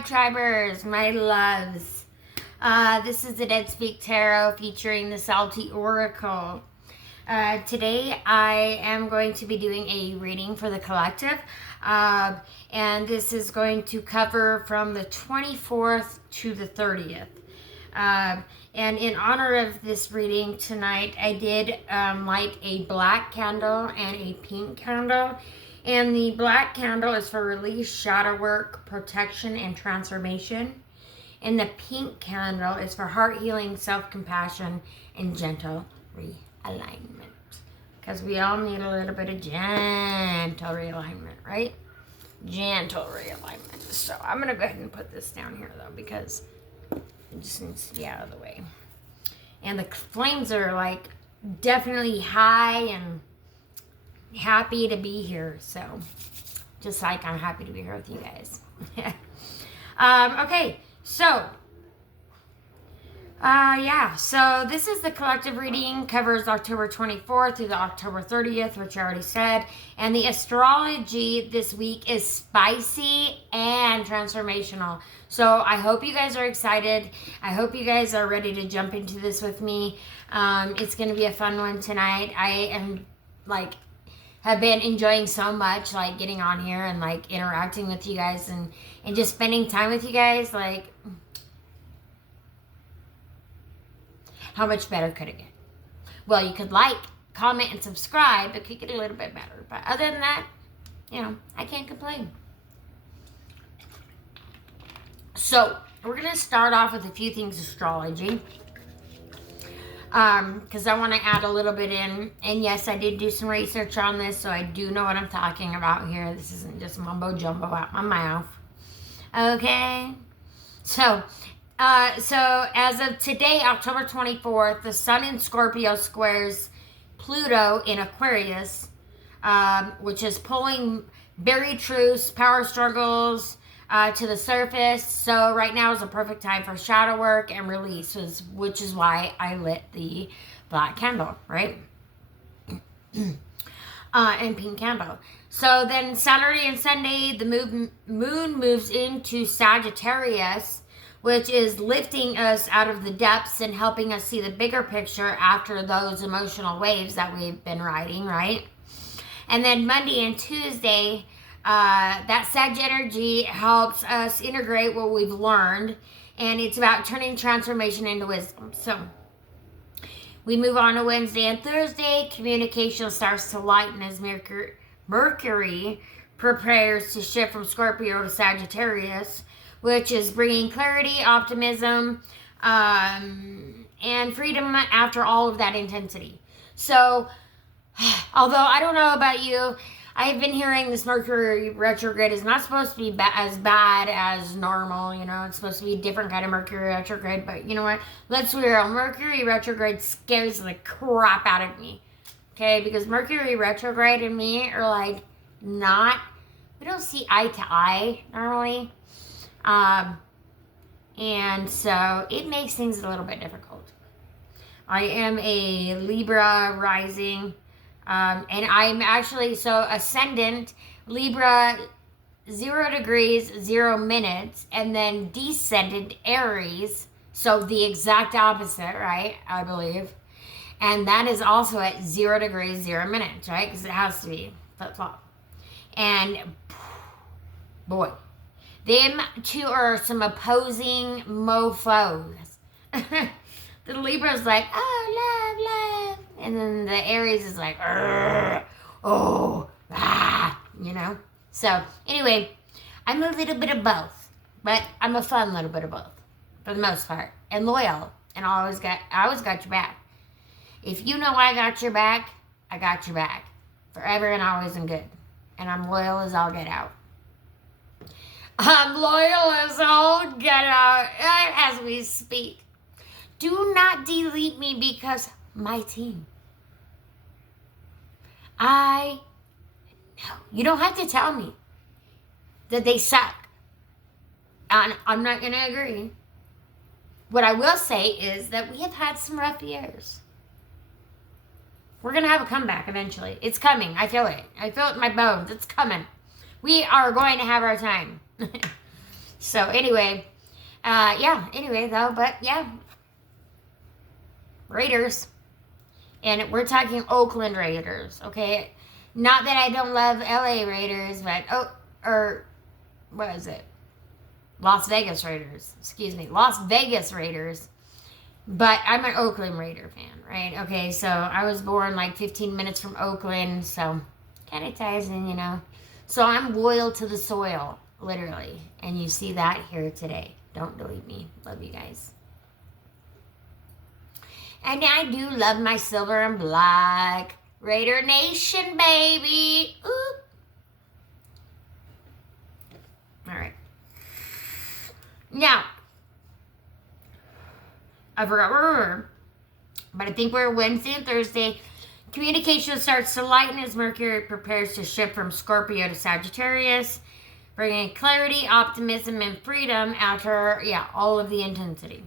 Tribers, my loves. This is the Dead Speak Tarot featuring the Salty Oracle. Today I am going to be doing a reading for the collective, and this is going to cover from the 24th to the 30th. And in honor of this reading tonight, I did light a black candle and a pink candle. And the black candle is for release, shadow work, protection, and transformation. And the pink candle is for heart healing, self-compassion, and gentle realignment. Because we all need a little bit of gentle realignment, right? Gentle realignment. So I'm going to go ahead and put this down here, though, because it just needs to be out of the way. And the flames are, like, definitely high and happy to be here. So, just like I'm happy to be here with you guys. Okay, so, so this is the collective reading, covers October 24th through the October 30th, which I already said. And the astrology this week is spicy and transformational. So I hope you guys are excited. I hope you guys are ready to jump into this with me. It's going to be a fun one tonight. I am, like, have been enjoying so much, like, getting on here and, like, interacting with you guys and just spending time with you guys. Like, how much better could it get? Well, you could like, comment, and subscribe. It could get a little bit better. But other than that, you know, I can't complain. So, we're going to start off with a few things astrology. Because I want to add a little bit in. And yes, I did do some research on this, so I do know what I'm talking about here. This isn't just mumbo jumbo out my mouth. Okay? So as of today, October 24th, the Sun in Scorpio squares Pluto in Aquarius, which is pulling buried truths, power struggles to the surface. So right now is a perfect time for shadow work and release, which is why I lit the black candle, right? And pink candle. So then Saturday and Sunday, the moon moves into Sagittarius, which is lifting us out of the depths and helping us see the bigger picture after those emotional waves that we've been riding, right? And then Monday and Tuesday, that Sag energy helps us integrate what we've learned, and it's about turning transformation into wisdom. So we move on to Wednesday and Thursday. Communication starts to lighten as Mercury prepares to shift from Scorpio to Sagittarius, which is bringing clarity, optimism, and freedom after all of that intensity. So, although I don't know about you, I've been hearing this Mercury retrograde is not supposed to be as bad as normal. You know, it's supposed to be a different kind of Mercury retrograde. But you know what? Let's be real. Mercury retrograde scares the crap out of me. Okay? Because Mercury retrograde and me are like not, we don't see eye to eye normally. And so it makes things a little bit difficult. I am a Libra rising. And I'm actually, so ascendant, Libra, 0 degrees, 0 minutes, and then descendant, Aries, so the exact opposite, right, I believe. And that is also at 0 degrees, 0 minutes, right, because it has to be flip-flop. And, boy, them two are some opposing mofos. The Libra's like, oh, love, love. And then the Aries is like, you know? So, anyway, I'm a little bit of both. But I'm a fun little bit of both. For the most part. And loyal. And I always got your back. If you know I got your back, I got your back. Forever and always and good. And I'm loyal as all get out. I'm loyal as all get out as we speak. Do not delete me because my team. I know. You don't have to tell me that they suck. I'm not going to agree. What I will say is that we have had some rough years. We're going to have a comeback eventually. It's coming. I feel it. I feel it in my bones. It's coming. We are going to have our time. So anyway, yeah, anyway though, but yeah, Raiders. And we're talking Oakland Raiders, okay? Not that I don't love LA Raiders, but, or what is it? Las Vegas Raiders. Excuse me. Las Vegas Raiders. But I'm an Oakland Raider fan, right? Okay, so I was born like 15 minutes from Oakland, so kind of ties in, you know. So I'm loyal to the soil, literally. And you see that here today. Don't delete me. Love you guys. And I do love my silver and black. Raider Nation, baby. Ooh. All right. Now, I forgot where we were, but I think we're Wednesday and Thursday. Communication starts to lighten as Mercury prepares to shift from Scorpio to Sagittarius, bringing clarity, optimism, and freedom after, all of the intensity.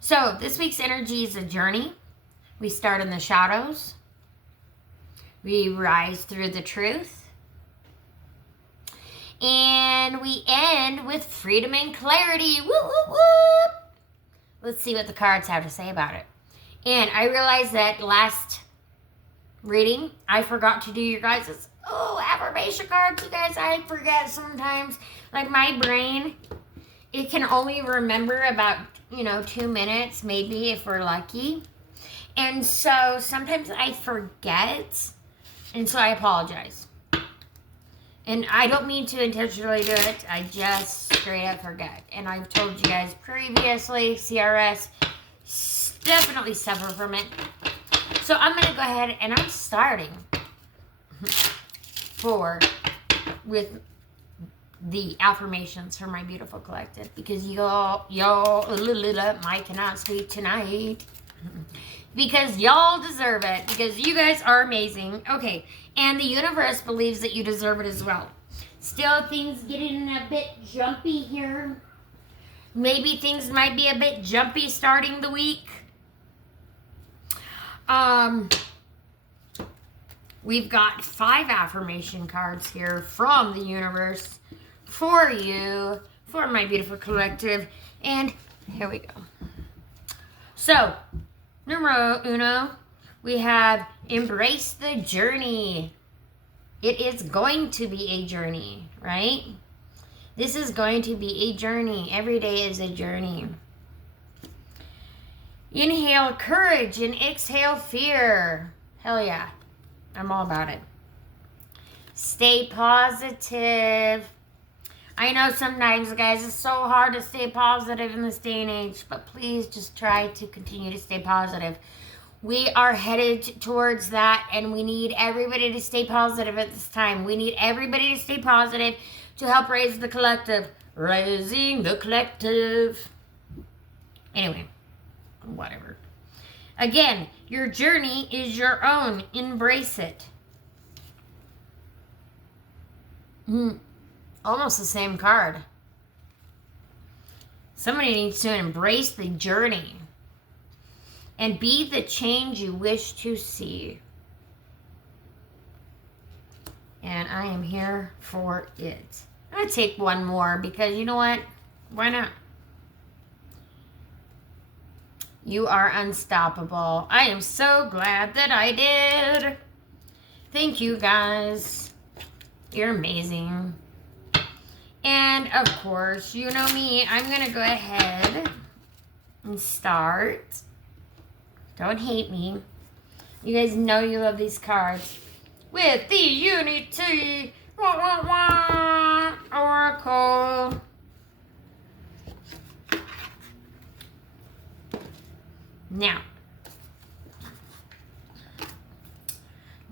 So this week's energy is a journey. We start in the shadows. We rise through the truth. And we end with freedom and clarity. Woo, woo, woo. Let's see what the cards have to say about it. And I realized that last reading, I forgot to do your guys' affirmation cards. You guys, I forget sometimes. Like my brain, it can only remember about 2 minutes, maybe if we're lucky. And so sometimes I forget, and so I apologize. And I don't mean to intentionally do it, I just straight up forget. And I've told you guys previously, CRS definitely suffer from it. So I'm going to go ahead and I'm starting with the affirmations for my beautiful collective, because y'all I cannot speak tonight, because y'all deserve it, because you guys are amazing. Okay, and the universe believes that you deserve it as well. Still, things getting a bit jumpy here. Maybe things might be a bit jumpy starting the week. We've got 5 affirmation cards here from the universe for you, for my beautiful collective. And here we go. So, numero uno, we have embrace the journey. It is going to be a journey, right? This is going to be a journey. Every day is a journey. Inhale courage and exhale fear. Hell yeah. I'm all about it. Stay positive. I know sometimes, guys, it's so hard to stay positive in this day and age, but please just try to continue to stay positive. We are headed towards that, and we need everybody to stay positive at this time. We need everybody to stay positive to help raise the collective. Raising the collective. Anyway, whatever. Again, your journey is your own. Embrace it. Almost the same card. Somebody needs to embrace the journey and be the change you wish to see. And I am here for it. I'm going to take one more because you know what? Why not? You are unstoppable. I am so glad that I did. Thank you, guys. You're amazing. And, of course, you know me. I'm going to go ahead and start. Don't hate me. You guys know you love these cards. With the Unity Oracle. Now,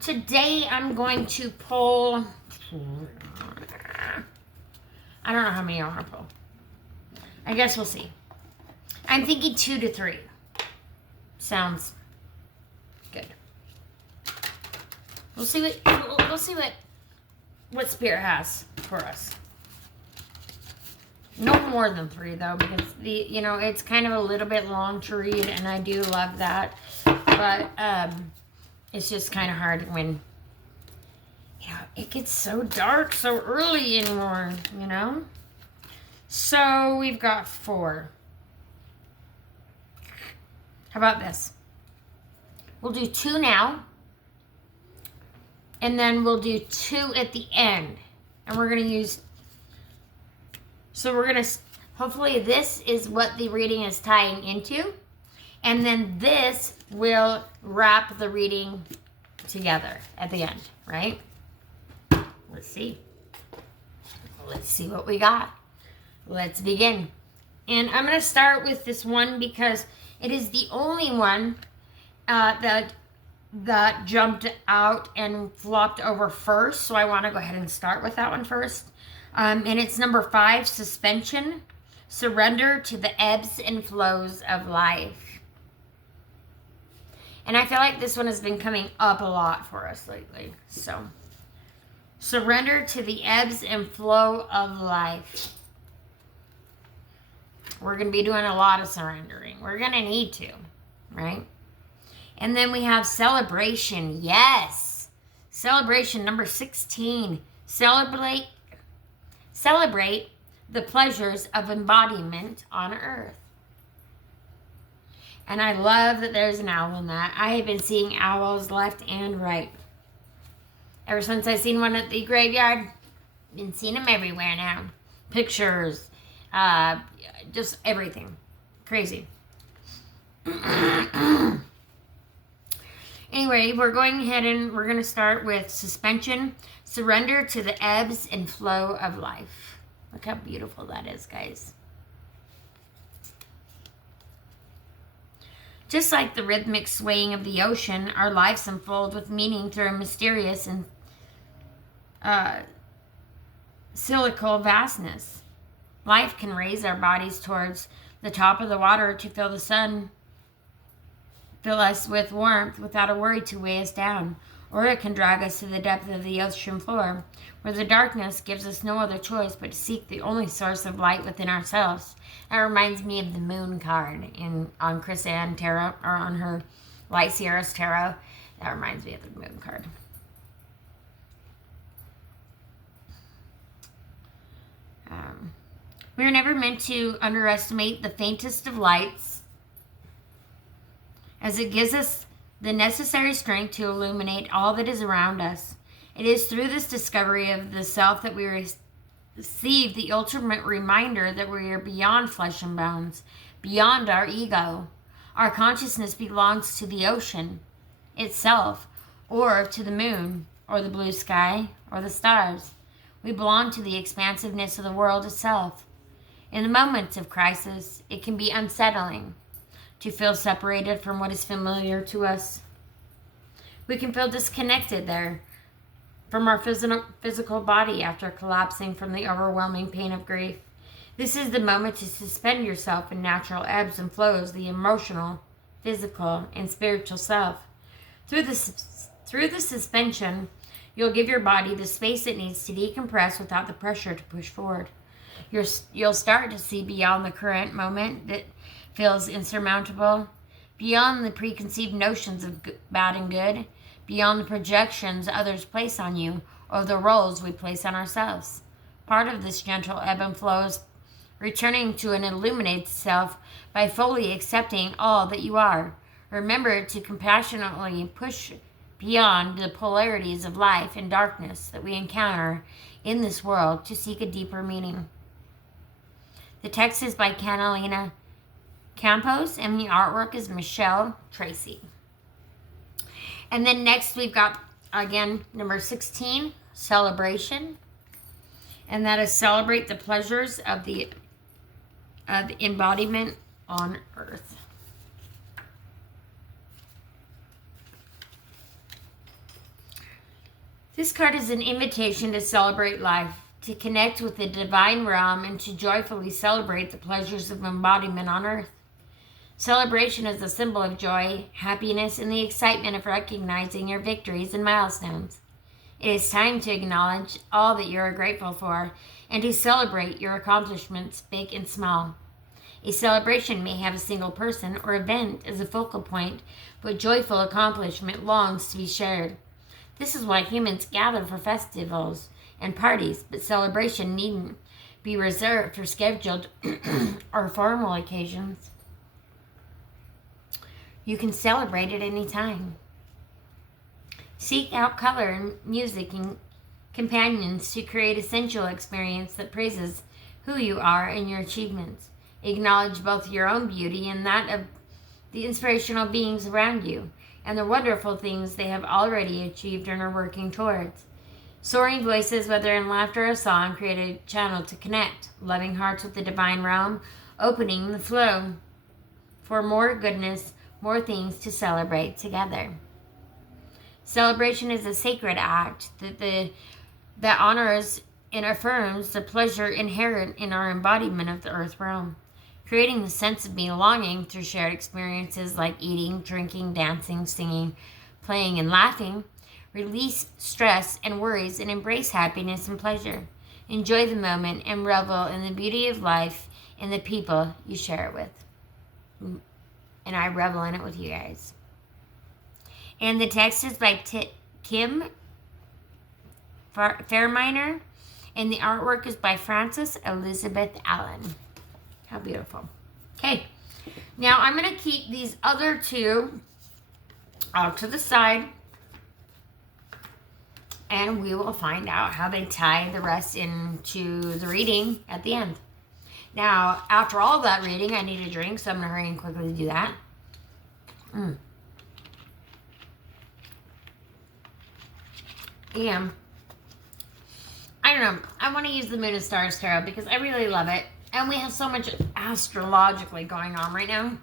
today I'm going to pull, I don't know how many I want to pull. I guess we'll see. I'm thinking 2 to 3. Sounds good. We'll see what Spirit has for us. No more than 3 though, because it's kind of a little bit long to read, and I do love that. But it's just kind of hard when it gets so dark so early anymore, So we've got 4. How about this? We'll do 2 now. And then we'll do 2 at the end. And we're going to use... So we're going to... Hopefully this is what the reading is tying into. And then this will wrap the reading together at the end, right? Let's see. Let's see what we got. Let's begin. And I'm going to start with this one because it is the only one that jumped out and flopped over first. So I want to go ahead and start with that one first. And it's number 5, Suspension. Surrender to the ebbs and flows of life. And I feel like this one has been coming up a lot for us lately. So, surrender to the ebbs and flow of life. We're going to be doing a lot of surrendering. We're going to need to, right? And then we have celebration. Yes. Celebration number 16. Celebrate the pleasures of embodiment on earth. And I love that there's an owl in that. I have been seeing owls left and right. Ever since I seen one at the graveyard, been seeing them everywhere now. Pictures, just everything. Crazy. Anyway, we're going ahead and we're going to start with suspension. Surrender to the ebbs and flow of life. Look how beautiful that is, guys. Just like the rhythmic swaying of the ocean, our lives unfold with meaning through a mysterious and cyclical vastness. Life can raise our bodies towards the top of the water to feel the sun fill us with warmth without a worry to weigh us down. Or it can drag us to the depth of the ocean floor, where the darkness gives us no other choice but to seek the only source of light within ourselves. That reminds me of the moon card on Chris Ann Tarot, or on her Light Sierra's Tarot. That reminds me of the moon card. We are never meant to underestimate the faintest of lights, as it gives us the necessary strength to illuminate all that is around us. It is through this discovery of the self that we receive the ultimate reminder that we are beyond flesh and bones, beyond our ego. Our consciousness belongs to the ocean itself, or to the moon, or the blue sky, or the stars. We belong to the expansiveness of the world itself. In the moments of crisis, it can be unsettling to feel separated from what is familiar to us. We can feel disconnected there from our physical body after collapsing from the overwhelming pain of grief. This is the moment to suspend yourself in natural ebbs and flows, the emotional, physical, and spiritual self. Through the suspension, you'll give your body the space it needs to decompress without the pressure to push forward. You'll start to see beyond the current moment that feels insurmountable, beyond the preconceived notions of bad and good, beyond the projections others place on you, or the roles we place on ourselves. Part of this gentle ebb and flow is returning to an illuminated self by fully accepting all that you are. Remember to compassionately push beyond the polarities of life and darkness that we encounter in this world to seek a deeper meaning. The text is by Catalina Campos, and the artwork is Michelle Tracy. And then next we've got, again, number 16, Celebration. And that is celebrate the pleasures of the embodiment on earth. This card is an invitation to celebrate life, to connect with the divine realm, and to joyfully celebrate the pleasures of embodiment on earth. Celebration is a symbol of joy, happiness, and the excitement of recognizing your victories and milestones. It is time to acknowledge all that you are grateful for and to celebrate your accomplishments, big and small. A celebration may have a single person or event as a focal point, but joyful accomplishment longs to be shared. This is why humans gather for festivals and parties, but celebration needn't be reserved for scheduled or formal occasions. You can celebrate at any time. Seek out color and music and companions to create a sensual experience that praises who you are and your achievements. Acknowledge both your own beauty and that of the inspirational beings around you and the wonderful things they have already achieved and are working towards. Soaring voices, whether in laughter or song, create a channel to connect loving hearts with the divine realm, opening the flow for more goodness, more things to celebrate together. Celebration is a sacred act that honors and affirms the pleasure inherent in our embodiment of the earth realm, creating the sense of belonging through shared experiences like eating, drinking, dancing, singing, playing, and laughing. Release stress and worries and embrace happiness and pleasure. Enjoy the moment and revel in the beauty of life and the people you share it with. And I revel in it with you guys. And the text is by Kim Fairminer, and the artwork is by Frances Elizabeth Allen. How beautiful. Okay, now I'm going to keep these other two off to the side, and we will find out how they tie the rest into the reading at the end. Now, after all that reading, I need a drink, so I'm going to hurry and quickly do that. And I don't know, I want to use the Moon and Stars Tarot because I really love it. And we have so much astrologically going on right now.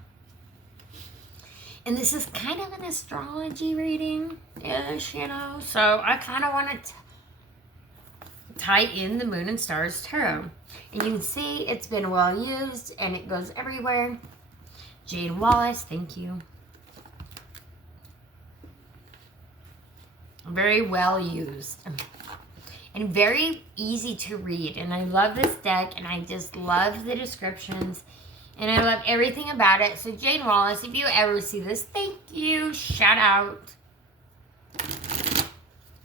And this is kind of an astrology reading-ish, you know. So I kind of want to tie in the Moon and Stars Tarot. And you can see it's been well used and it goes everywhere. Jane Wallace, thank you. Very well used. And very easy to read. And I love this deck, and I just love the descriptions, and I love everything about it. So Jane Wallace, if you ever see this, thank you. Shout out.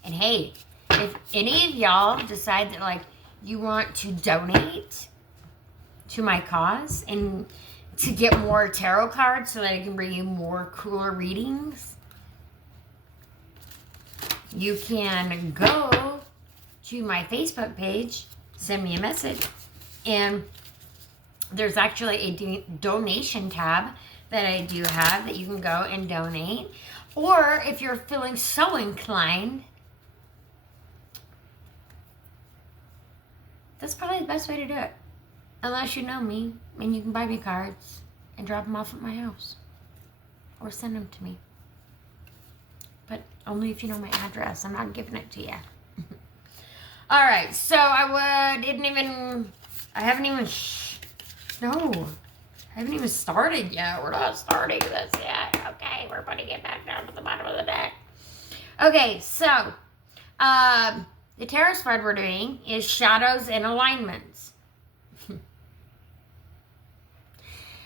And hey, if any of y'all decide that like you want to donate to my cause and to get more tarot cards so that I can bring you more cooler readings, you can go to my Facebook page, send me a message, and there's actually a donation tab that I do have that you can go and donate. Or if you're feeling so inclined, that's probably the best way to do it. Unless you know me and you can buy me cards and drop them off at my house or send them to me. But only if you know my address. I'm not giving it to you. All right, so I haven't even started yet. We're not starting this yet. Okay, we're putting it back down to the bottom of the deck. Okay, so the tarot spread we're doing is Shadows and Alignments.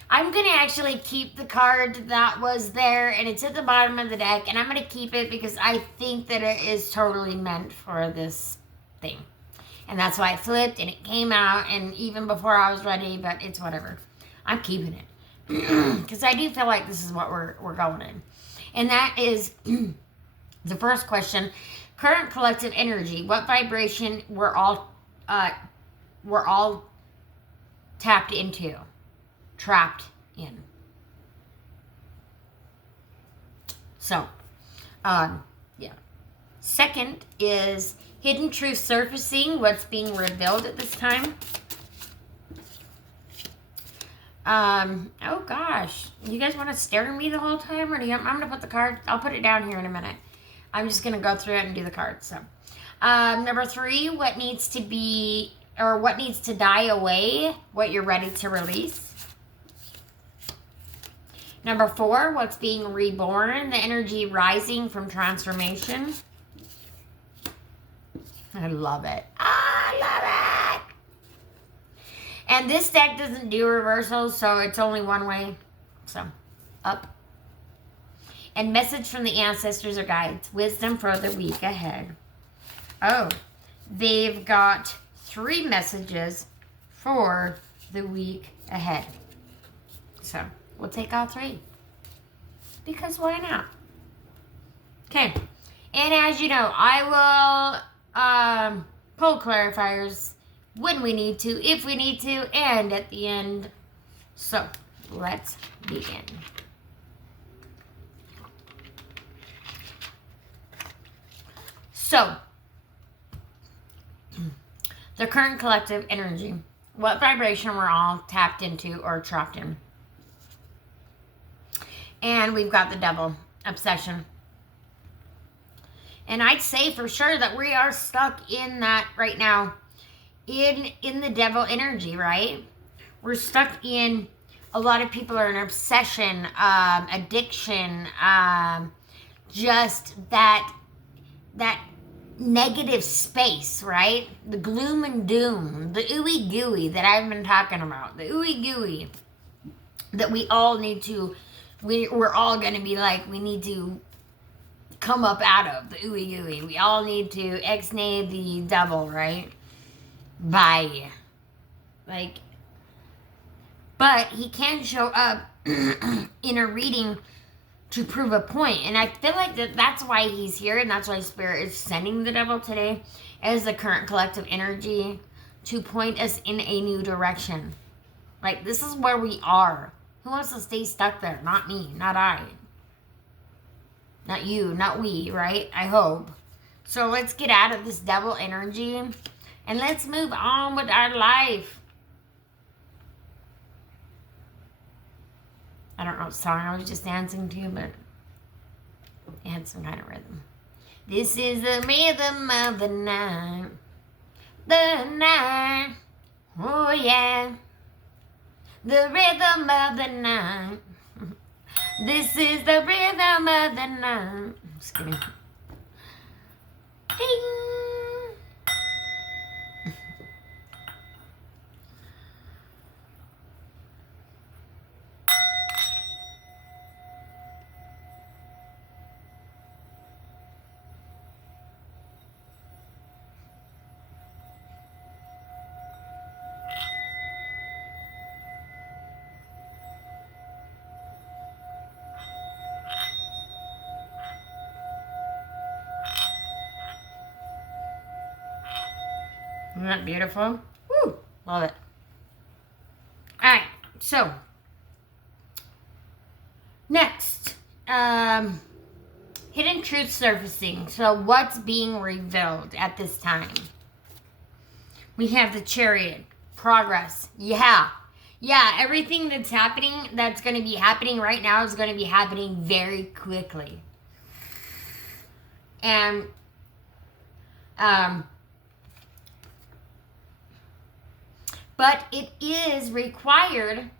I'm going to actually keep the card that was there, and it's at the bottom of the deck, and I'm going to keep it because I think that it is totally meant for this thing. And that's why it flipped, and it came out, and even before I was ready, but it's whatever. I'm keeping it. Because I do feel like this is what we're going in. And that is the first question. Current collective energy. What vibration we're all tapped into? Trapped in. So, yeah. Second is hidden truth surfacing. What's being revealed at this time? Oh gosh. You guys want to stare at me the whole time? Or I'm going to put the card, I'll put it down here in a minute. I'm just going to go through it and do the cards. So, number 3, what needs to be, or what needs to die away, what you're ready to release. Number 4, what's being reborn, the energy rising from transformation. I love it. I love it. And this deck doesn't do reversals, so it's only one way. So, up. And message from the ancestors or guides. Wisdom for the week ahead. Oh, they've got 3 messages for the week ahead. So we'll take all 3. Because why not? Okay. And as you know, I will pull clarifiers when we need to, if we need to, and at the end. So let's begin. So, the current collective energy. What vibration we're all tapped into or trapped in. And we've got the devil, obsession. And I'd say for sure that we are stuck in that right now. In the devil energy, right? We're stuck in, a lot of people are in obsession, addiction, just that negative space, right? The gloom and doom, the ooey gooey that I've been talking about, the ooey gooey that we all need to, we're all going to be like, we need to come up out of the ooey gooey. We all need to ex-nay the devil, right? Bye. Like, but he can show up in a reading to prove a point. And I feel like that's why he's here, and that's why Spirit is sending the devil today as the current collective energy to point us in a new direction. Like, this is where we are. Who wants to stay stuck there? Not me, not I. Not you, not we, right? I hope. So let's get out of this devil energy and let's move on with our life. I don't know what song I was just dancing to, but it had some kind of rhythm. This is the rhythm of the night. The night. Oh, yeah. The rhythm of the night. This is the rhythm of the night. I'm just kidding. Ding. Isn't that beautiful? Woo! Love it. Alright, so next, hidden truth surfacing. So what's being revealed at this time? We have the Chariot, progress. Yeah, everything that's happening, that's going to be happening right now is going to be happening very quickly. And, but it is required,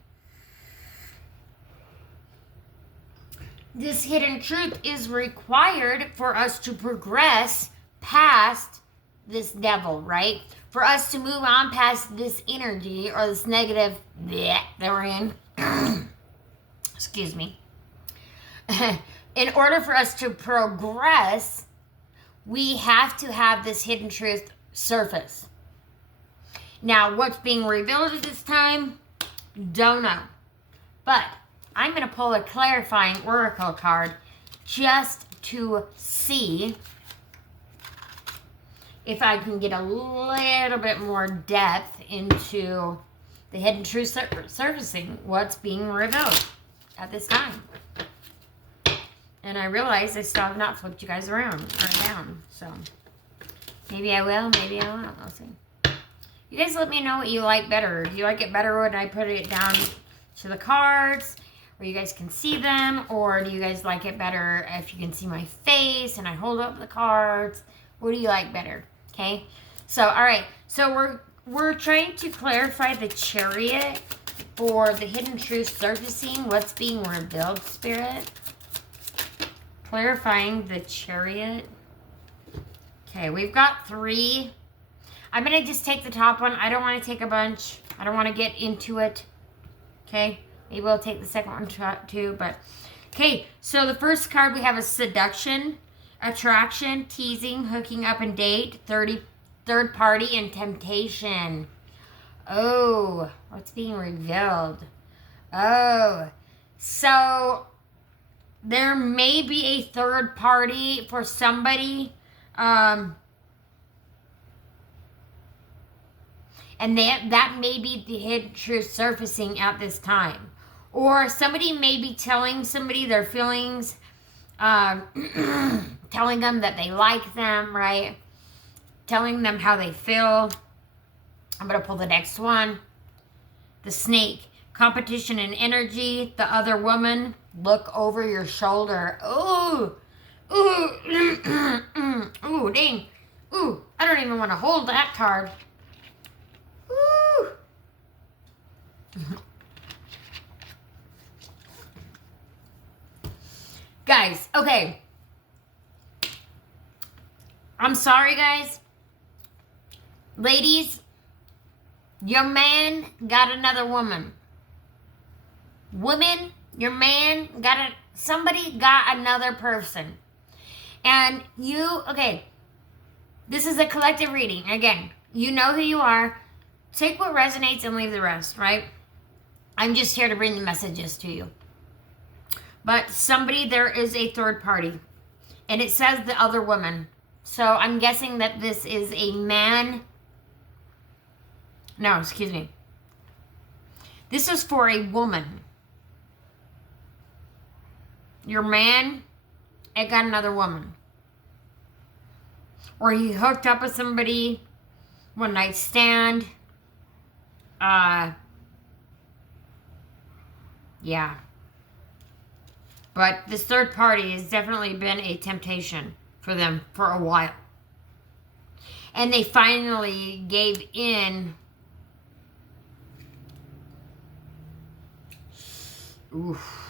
this hidden truth is required for us to progress past this devil, right? For us to move on past this energy or this negative that we're in. Excuse me. In order for us to progress, we have to have this hidden truth surface. Now, what's being revealed at this time? Don't know. But I'm going to pull a clarifying oracle card just to see if I can get a little bit more depth into the hidden truth surfacing, what's being revealed at this time. And I realize I still have not flipped you guys around or down. So maybe I will, maybe I won't. I'll see. You guys let me know what you like better. Do you like it better when I put it down to the cards where you guys can see them? Or do you guys like it better if you can see my face and I hold up the cards? What do you like better? Okay. So, all right. So we're trying to clarify the Chariot for the hidden truth surfacing. What's being revealed, Spirit? Clarifying the Chariot. Okay. We've got 3. I'm going to just take the top one. I don't want to take a bunch. I don't want to get into it. Okay. Maybe we'll take the second one too. But, okay. So the first card we have is seduction, attraction, teasing, hooking up and date, third party, and temptation. Oh, what's being revealed? Oh, so there may be a third party for somebody. And that may be the hidden truth surfacing at this time. Or somebody may be telling somebody their feelings, telling them that they like them, right? Telling them how they feel. I'm going to pull the next one. The snake. Competition and energy. The other woman. Look over your shoulder. Ooh. Ooh. Ooh, dang. Ooh, I don't even want to hold that card. Ooh. Guys, okay. I'm sorry, guys. Ladies, your man got another woman. Women, your man got somebody got another person. And you, okay, this is a collective reading. Again, you know who you are. Take what resonates and leave the rest, right? I'm just here to bring the messages to you. But somebody, there is a third party. And it says the other woman. So I'm guessing that this is a man. No, excuse me. This is for a woman. Your man, it got another woman. Or he hooked up with somebody, one night stand. Yeah. But this third party has definitely been a temptation for them for a while. And they finally gave in. Oof.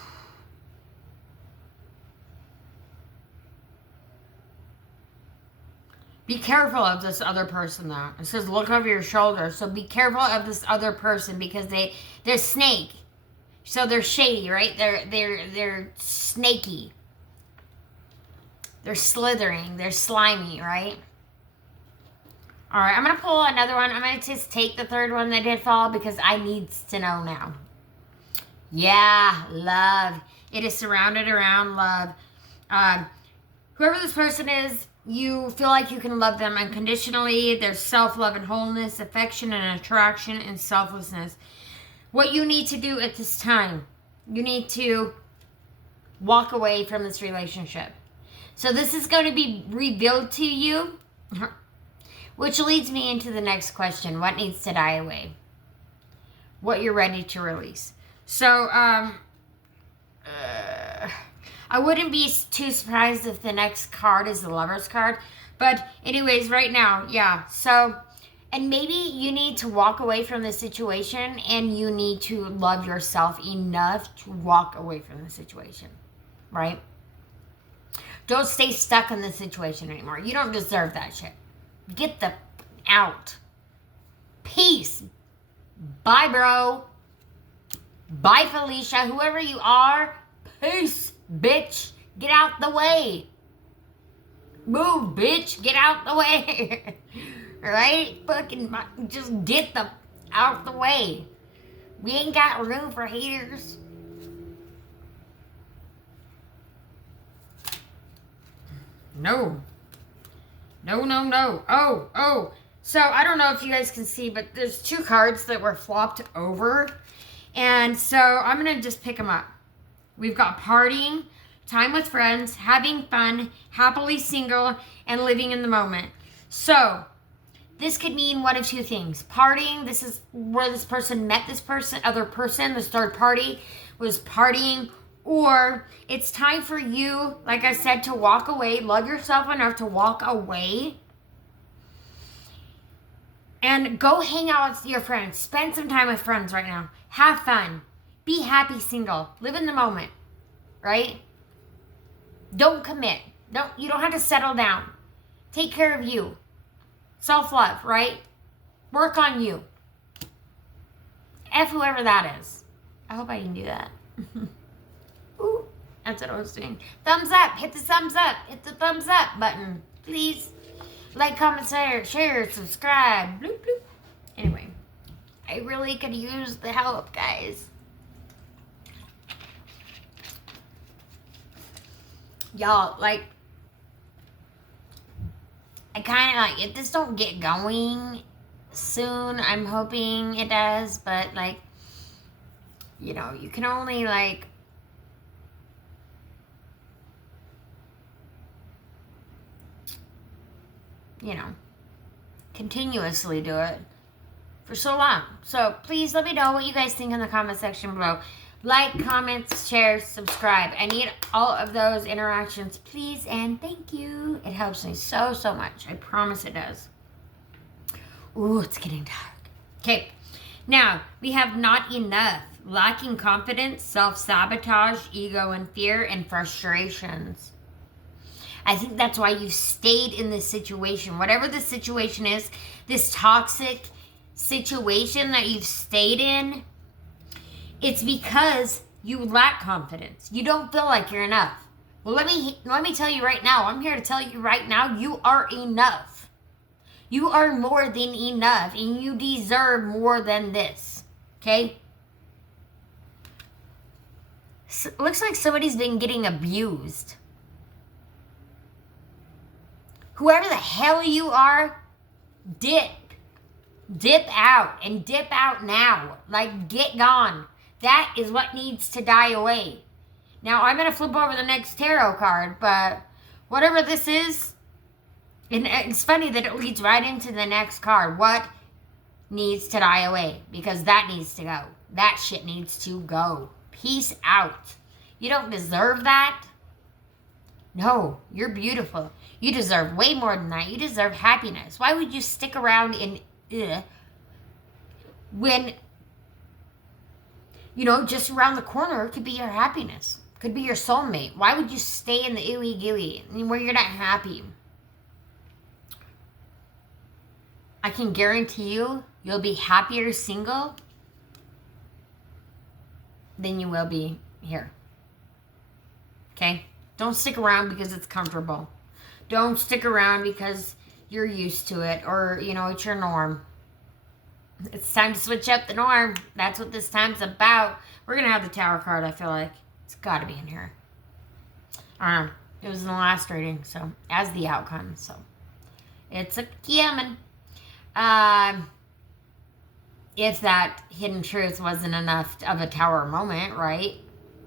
Be careful of this other person, though. It says look over your shoulder. So be careful of this other person because they're snake. So they're shady, right? They're snaky. They're slithering. They're slimy, right? All right, I'm going to pull another one. I'm going to just take the third one that did fall because I need to know now. Yeah, love. It is surrounded around love. Whoever this person is, you feel like you can love them unconditionally. There's self-love and wholeness, affection and attraction, and selflessness. What you need to do at this time, you need to walk away from this relationship. So this is going to be revealed to you, which leads me into the next question. What needs to die away? What you're ready to release. So, I wouldn't be too surprised if the next card is the Lover's card. But anyways, right now, yeah. So, and maybe you need to walk away from the situation and you need to love yourself enough to walk away from the situation, right? Don't stay stuck in the situation anymore. You don't deserve that shit. Get the out. Peace. Bye, bro. Bye, Felicia. Whoever you are, peace. Bitch, get out the way. Move, bitch, get out the way. Right? Fucking just get the out the way. We ain't got room for haters. No. No, no, no. Oh. So, I don't know if you guys can see, but there's two cards that were flopped over. And so, I'm going to just pick them up. We've got partying, time with friends, having fun, happily single, and living in the moment. So, this could mean one of two things. Partying, this is where this person met this other person, this third party was partying. Or it's time for you, like I said, to walk away. Love yourself enough to walk away. And go hang out with your friends. Spend some time with friends right now. Have fun. Be happy single. Live in the moment. Right? Don't commit. You don't have to settle down. Take care of you. Self-love, right? Work on you. F whoever that is. I hope I can do that. Ooh, that's what I was doing. Thumbs up. Hit the thumbs up. Hit the thumbs up button. Please. Like, comment, share, subscribe. Bloop, bloop. Anyway. I really could use the help, guys. Y'all, like, I kind of like, if this don't get going soon, I'm hoping it does, but like, you know, you can only like, you know, continuously do it for so long. So please let me know what you guys think in the comment section below. Like, comments, share, subscribe. I need all of those interactions, please, and thank you. It helps me so, so much. I promise it does. Ooh, it's getting dark. Okay, now we have not enough. Lacking confidence, self-sabotage, ego and fear, and frustrations. I think that's why you stayed in this situation. Whatever the situation is, this toxic situation that you've stayed in, it's because you lack confidence. You don't feel like you're enough. Well, let me tell you right now. I'm here to tell you right now, you are enough. You are more than enough, and you deserve more than this. Okay? So, looks like somebody's been getting abused. Whoever the hell you are, dip out, and dip out now. Like, get gone. That is what needs to die away. Now, I'm going to flip over the next tarot card, but whatever this is, and it's funny that it leads right into the next card. What needs to die away? Because that needs to go. That shit needs to go. Peace out. You don't deserve that. No, you're beautiful. You deserve way more than that. You deserve happiness. Why would you stick around in when, you know, just around the corner could be your happiness, could be your soulmate? Why would you stay in the ooey gooey where you're not happy? I can guarantee you'll be happier single than you will be here. Okay? Don't stick around because it's comfortable. Don't stick around because you're used to it or, you know, it's your norm. It's time to switch up the norm. That's what this time's about. We're going to have the Tower card, I feel like. It's got to be in here. I don't know. It was in the last reading, so, as the outcome, so. It's a coming. If that hidden truth wasn't enough of a Tower moment, right?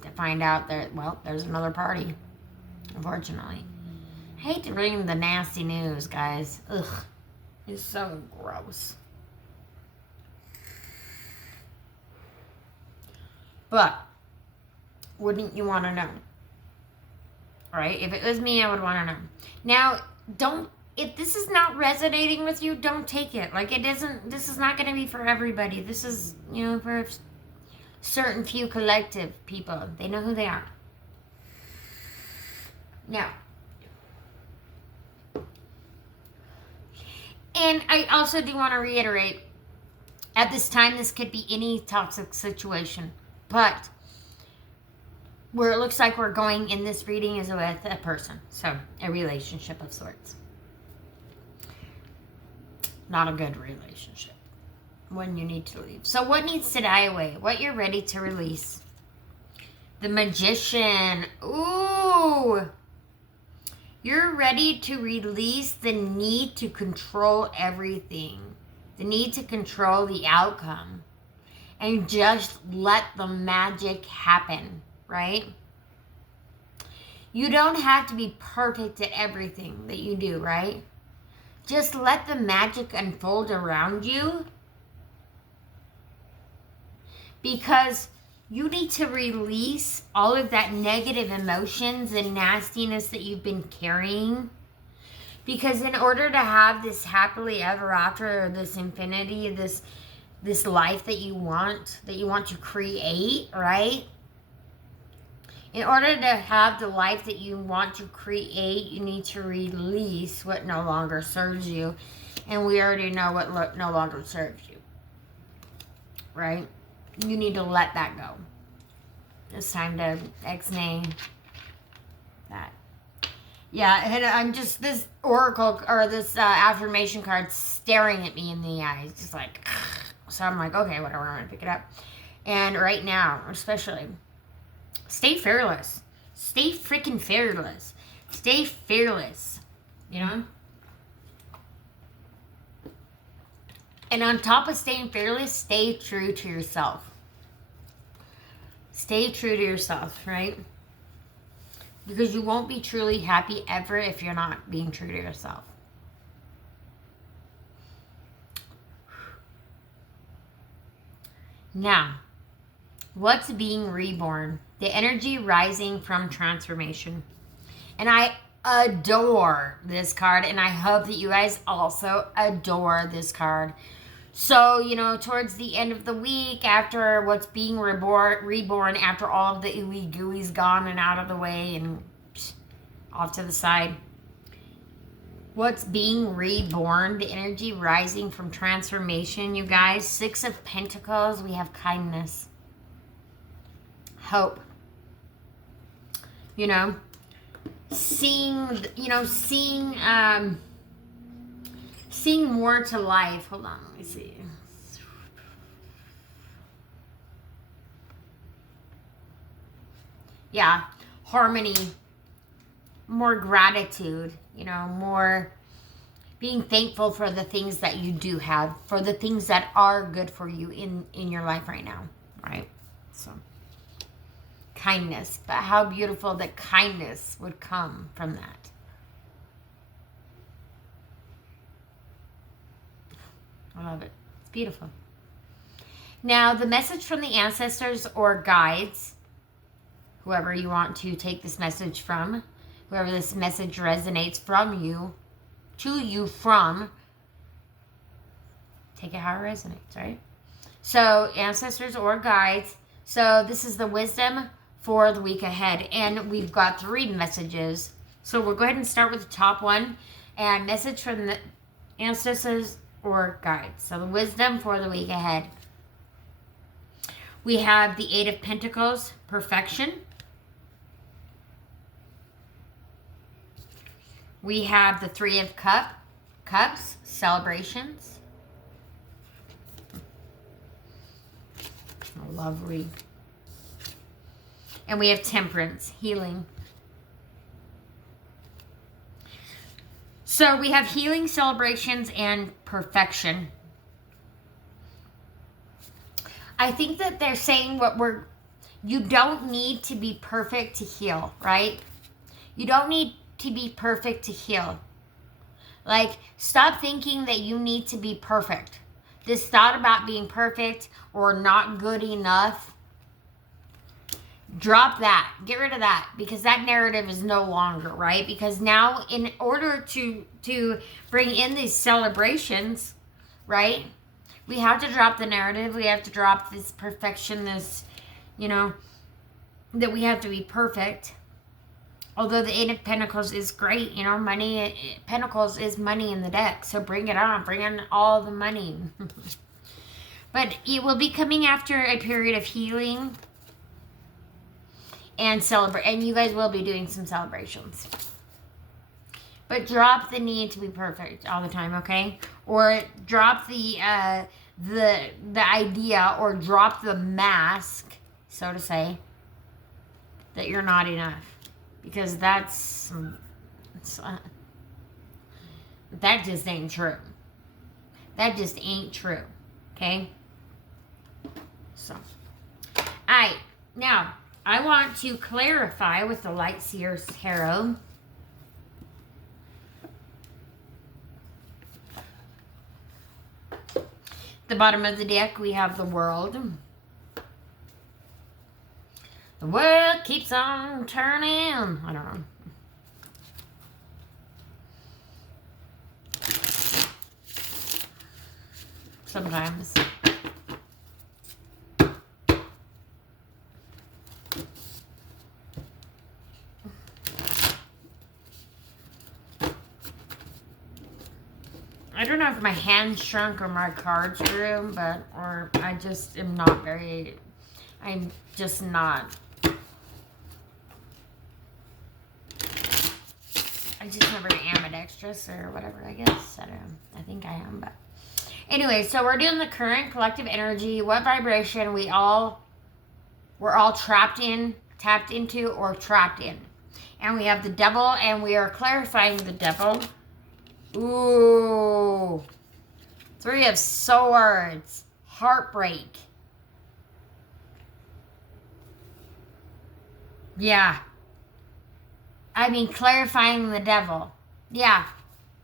To find out that, well, there's another party. Unfortunately. I hate to read the nasty news, guys. Ugh. It's so gross. But, wouldn't you want to know? Right? If it was me, I would want to know. Now, if this is not resonating with you, don't take it. Like, this is not going to be for everybody. This is, you know, for certain few collective people. They know who they are. Now, and I also do want to reiterate, at this time, this could be any toxic situation. But where it looks like we're going in this reading is with a person. So, a relationship of sorts. Not a good relationship. When you need to leave. So, what needs to die away? What you're ready to release? The Magician. Ooh! You're ready to release the need to control everything. The need to control the outcome. And just let the magic happen, right? You don't have to be perfect at everything that you do, right? Just let the magic unfold around you. Because you need to release all of that negative emotions and nastiness that you've been carrying. Because in order to have this happily ever after, or this infinity, this life that you want to create, right? In order to have the life that you want to create, you need to release what no longer serves you. And we already know what no longer serves you. Right? You need to let that go. It's time to ex-nay that. Yeah, and I'm just, this oracle, or this affirmation card staring at me in the eyes. Just like, So I'm like, okay, whatever, I'm going to pick it up. And right now, especially, stay fearless. Stay freaking fearless. Stay fearless, you know? And on top of staying fearless, stay true to yourself. Stay true to yourself, right? Because you won't be truly happy ever if you're not being true to yourself. Now, what's being reborn? The energy rising from transformation. And I adore this card, and I hope that you guys also adore this card. So, you know, towards the end of the week, after what's being reborn, after all of the ooey gooey's gone and out of the way and off to the side, what's being reborn, the energy rising from transformation, you guys. 6 of Pentacles, we have kindness, hope, you know, seeing more to life. Hold on, let me see. Yeah, harmony, more gratitude, you know, more being thankful for the things that you do have, for the things that are good for you in your life right now, right? So, kindness. But how beautiful that kindness would come from that. I love it. It's beautiful. Now, the message from the ancestors or guides, whoever you want to take this message from, whoever this message resonates from you, to you from, take it how it resonates, right? So, ancestors or guides. So, this is the wisdom for the week ahead. And we've got 3 messages. So, we'll go ahead and start with the top one. And message from the ancestors or guides. So, the wisdom for the week ahead. We have the 8 of Pentacles, perfection. We have the 3 of Cups, celebrations. Lovely. And we have Temperance, healing. So we have healing, celebrations, and perfection. I think that they're saying you don't need to be perfect to heal, right? You don't need to be perfect to heal. Like, stop thinking that you need to be perfect. This thought about being perfect or not good enough, drop that. Get rid of that, because that narrative is no longer, right? Because now, in order to bring in these celebrations, right, we have to drop the narrative. We have to drop this perfection, this, you know, that we have to be perfect. Although the 8 of Pentacles is great, you know, money, Pentacles is money in the deck. So bring it on. Bring in all the money. But it will be coming after a period of healing and celebrate. And you guys will be doing some celebrations. But drop the need to be perfect all the time, okay? Or drop the idea, or drop the mask, so to say, that you're not enough. Because that just ain't true. That just ain't true. Okay? So, alright. Now, I want to clarify with the Light Seers Tarot. The bottom of the deck, we have the World. The world keeps on turning. I don't know. Sometimes. I don't know if my hands shrunk or my cards grew, or I just am not very, I'm just not. I just never ambidextrous or whatever, I guess. I don't know. I think I am, but Anyway, so we're doing the current collective energy, what vibration we're all tapped into, or trapped in. And we have the devil, and we are clarifying the devil. Ooh. 3 of Swords. Heartbreak. Yeah. I mean, clarifying the devil. Yeah.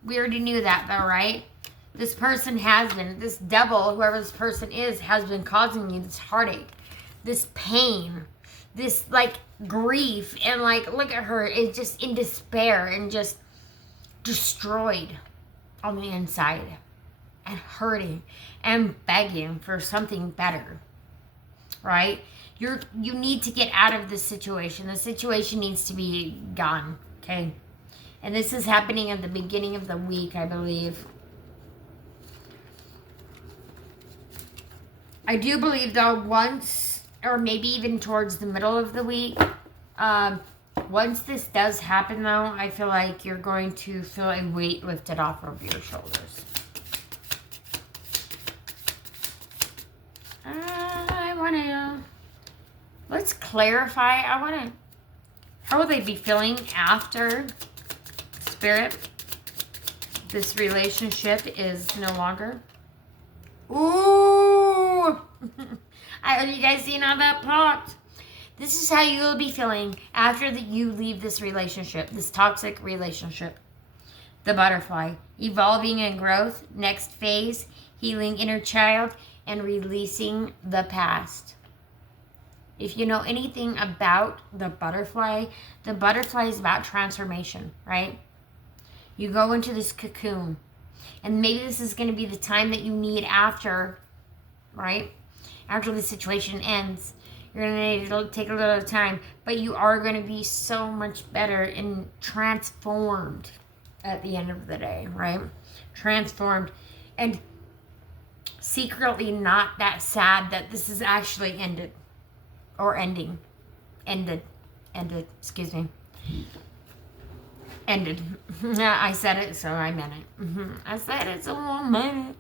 We already knew that, though, right? This person this devil, whoever this person is, has been causing you this heartache, this pain, this, like, grief. And, like, look at her. It's just in despair and just destroyed on the inside. And hurting and begging for something better, right? You need to get out of this situation. The situation needs to be gone, okay? And this is happening at the beginning of the week, I believe. I do believe, though, once, or maybe even towards the middle of the week, once this does happen, though, I feel like you're going to feel a weight lifted off of your shoulders. Let's clarify. How will they be feeling after, Spirit, this relationship is no longer? Ooh! You guys seen how that popped? This is how you will be feeling after you leave this relationship, this toxic relationship. The Butterfly. Evolving and growth. Next phase. Healing inner child. And releasing the past. If you know anything about the butterfly is about transformation, right? You go into this cocoon, and maybe this is going to be the time that you need after, right? After the situation ends. You're going to need to take a little time, but you are going to be so much better and transformed at the end of the day, right? Transformed. And secretly not that sad that this is actually ended. Or ending. Ended, excuse me. Ended. I said it, so I meant it. I said it, so I meant it.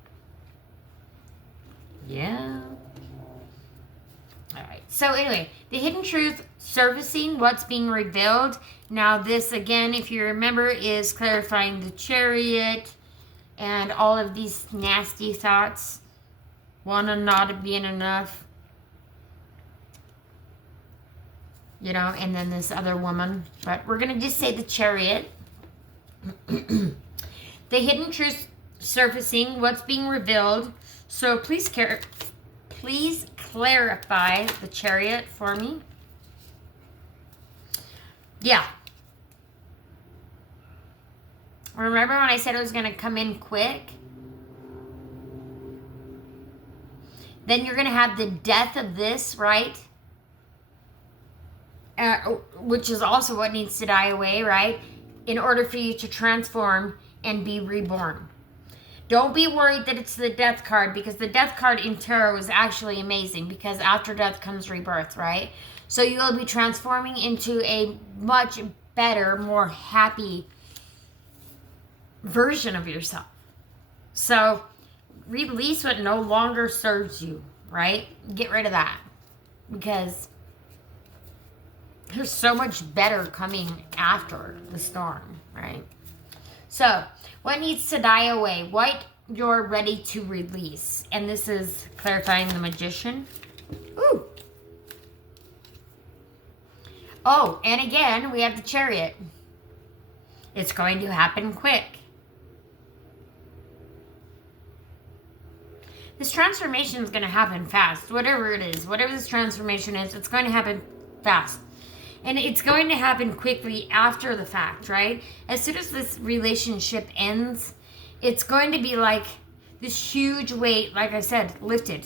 Yeah. Alright, so anyway, the hidden truth, surfacing what's being revealed. Now this, again, if you remember, is clarifying the Chariot and all of these nasty thoughts. Wanting not being enough. You know, and then this other woman. But we're going to just say the Chariot. The hidden truth surfacing, what's being revealed. So please clarify the Chariot for me. Yeah. Remember when I said it was going to come in quick? Then you're going to have the death of this, right? Which is also what needs to die away, right? In order for you to transform and be reborn. Don't be worried that it's the death card, because the death card in tarot is actually amazing, because after death comes rebirth, right? So you will be transforming into a much better, more happy version of yourself. So release what no longer serves you, right? Get rid of that, because there's so much better coming after the storm, right? So, what needs to die away? What you're ready to release? And this is clarifying the Magician. Ooh. Oh, and again, we have the Chariot. It's going to happen quick. This transformation is going to happen fast. Whatever it is, whatever this transformation is, it's going to happen fast. And it's going to happen quickly after the fact, right? As soon as this relationship ends, it's going to be like this huge weight, like I said, lifted.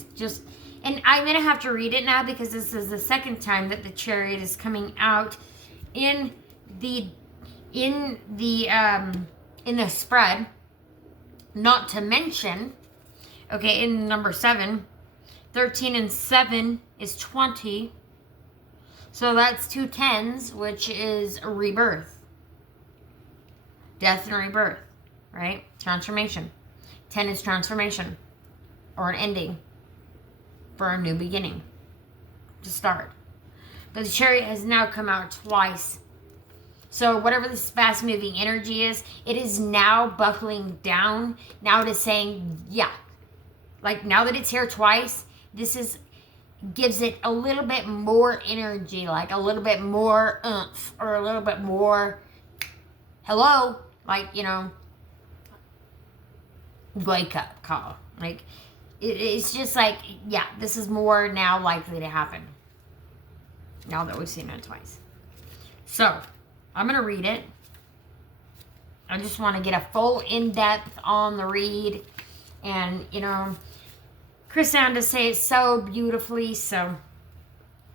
And I'm going to have to read it now, because this is the second time that the Chariot is coming out in the spread. Not to mention, okay, in number 7, 13 and 7 is 20. So that's 2 10s, which is a rebirth. Death and rebirth, right? Transformation. 10 is transformation. or an ending for a new beginning to start. But the Chariot has now come out twice. So whatever this fast moving energy is, it is now buckling down. Now it is saying, yeah. Like now that it's here twice, gives it a little bit more energy, like a little bit more oomph, or a little bit more hello, like, wake up call. Like it's just like, yeah, this is more now likely to happen now that we've seen it twice. So I'm going to read it. I just want to get a full in-depth on the read. And, Chris Anda say it so beautifully, so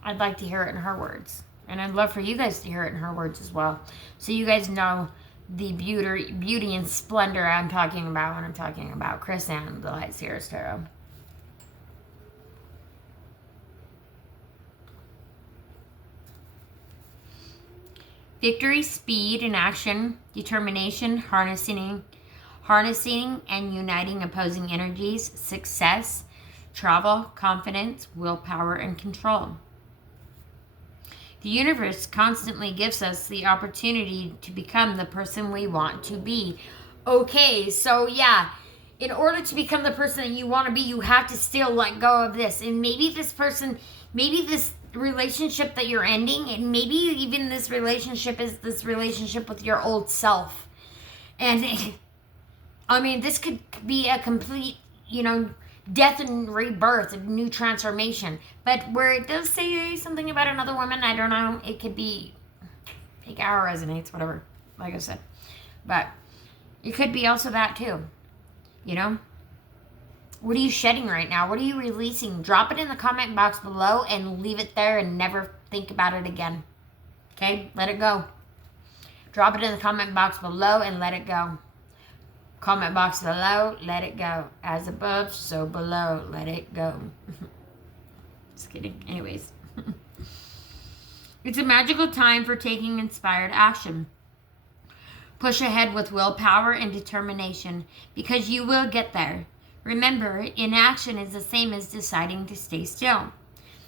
I'd like to hear it in her words. And I'd love for you guys to hear it in her words as well. So you guys know the beauty and splendor I'm talking about when I'm talking about Chris Anda, the Light Seers Tarot. Victory, speed, and action, determination, harnessing and uniting opposing energies, success, travel, confidence, willpower, and control. The universe constantly gives us the opportunity to become the person we want to be. Okay, so yeah, in order to become the person that you want to be, you have to still let go of this. And maybe this relationship that you're ending, and maybe even this relationship is this relationship with your old self. And I mean, this could be a complete, death and rebirth, a new transformation. But where it does say something about another woman, I don't know. It could be, take hour resonates, whatever, like I said. But it could be also that too, What are you shedding right now? What are you releasing? Drop it in the comment box below and leave it there and never think about it again. Okay? Let it go. Drop it in the comment box below and let it go. Comment box below, let it go. As above, so below, let it go. Just kidding. Anyways. It's a magical time for taking inspired action. Push ahead with willpower and determination, because you will get there. Remember, inaction is the same as deciding to stay still.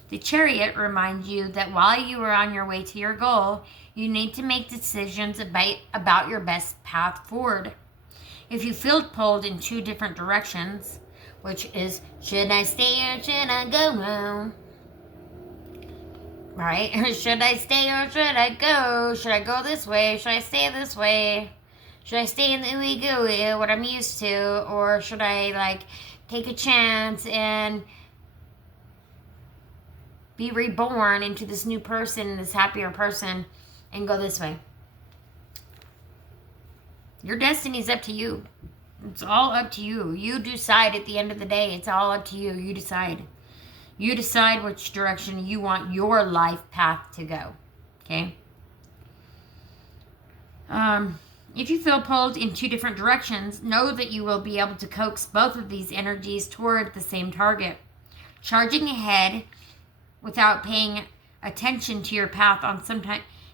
The Chariot reminds you that while you are on your way to your goal, you need to make decisions about your best path forward. If you feel pulled in two different directions, which is, should I stay or should I go now? Right? Should I stay or should I go? Should I go this way? Should I stay this way? Should I stay in the ooey gooey, what I'm used to? Or should I, take a chance and be reborn into this new person, this happier person, and go this way? Your destiny's up to you. It's all up to you. You decide at the end of the day. It's all up to you. You decide. You decide which direction you want your life path to go. Okay? If you feel pulled in two different directions, know that you will be able to coax both of these energies toward the same target. Charging ahead without paying attention to your path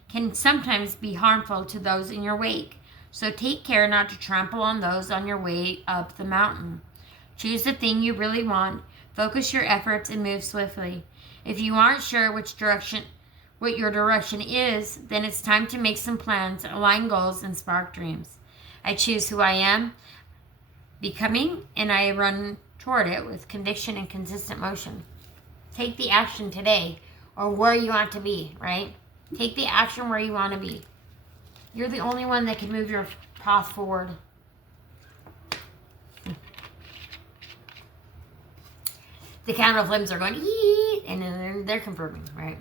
can sometimes be harmful to those in your wake. So take care not to trample on those on your way up the mountain. Choose the thing you really want, focus your efforts, and move swiftly. If you aren't sure what your direction is, then it's time to make some plans, align goals, and spark dreams. I choose who I am becoming, and I run toward it with conviction and consistent motion. Take the action today, or where you want to be, right? Take the action where you want to be. You're the only one that can move your path forward. The candle flames are going, yee, and then they're confirming, right?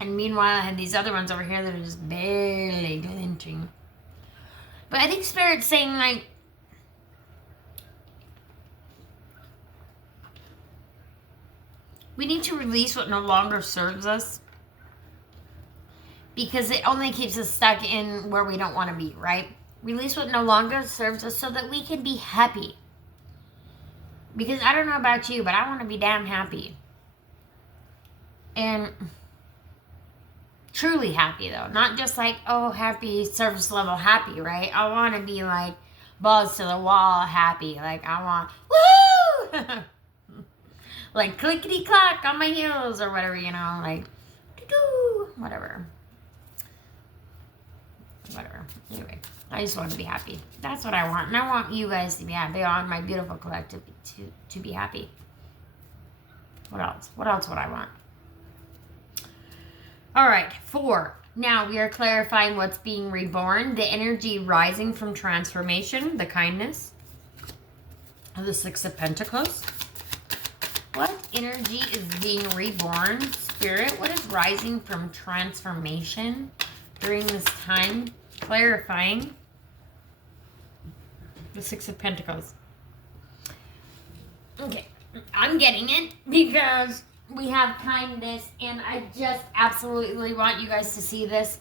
And meanwhile, I have these other ones over here that are just barely glinting. But I think Spirit's saying, we need to release what no longer serves us, because it only keeps us stuck in where we don't want to be, right? Release what no longer serves us so that we can be happy. Because I don't know about you, but I want to be damn happy. And truly happy, though. Not just happy, surface level happy, right? I want to be balls to the wall happy. I want, woo! like clickety clack on my heels or whatever, you know, like doo-doo, whatever. Anyway, I just want to be happy. That's what I want. And I want you guys to be happy. I want my beautiful collective to be happy. What else? What else would I want? All right, 4. Now we are clarifying what's being reborn. The energy rising from transformation, the kindness. The 6 of Pentacles. What energy is being reborn? Spirit, what is rising from transformation during this time? Clarifying. The 6 of Pentacles. Okay, I'm getting it because we have kindness, and I just absolutely want you guys to see this.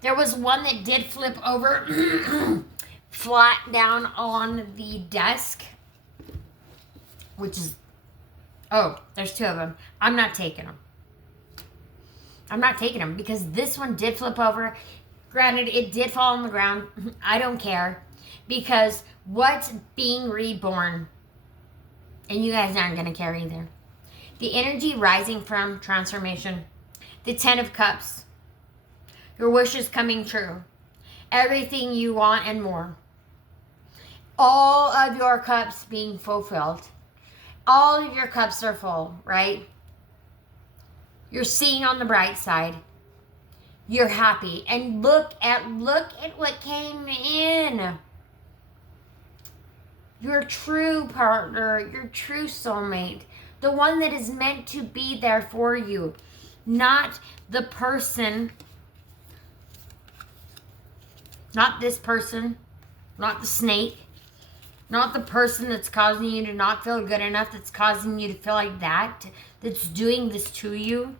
There was one that did flip over flat down on the desk, which is, oh, there's 2 of them. I'm not taking them. I'm not taking them because this one did flip over. Granted, it did fall on the ground. I don't care because what's being reborn, and you guys aren't going to care either. The energy rising from transformation. The 10 of Cups. Your wishes coming true. Everything you want and more. All of your cups being fulfilled. All of your cups are full, right? You're seeing on the bright side. You're happy. And look at what came in. Your true partner, your true soulmate. The one that is meant to be there for you. Not the person. Not this person. Not the snake. Not the person that's causing you to not feel good enough. That's causing you to feel like that. That's doing this to you.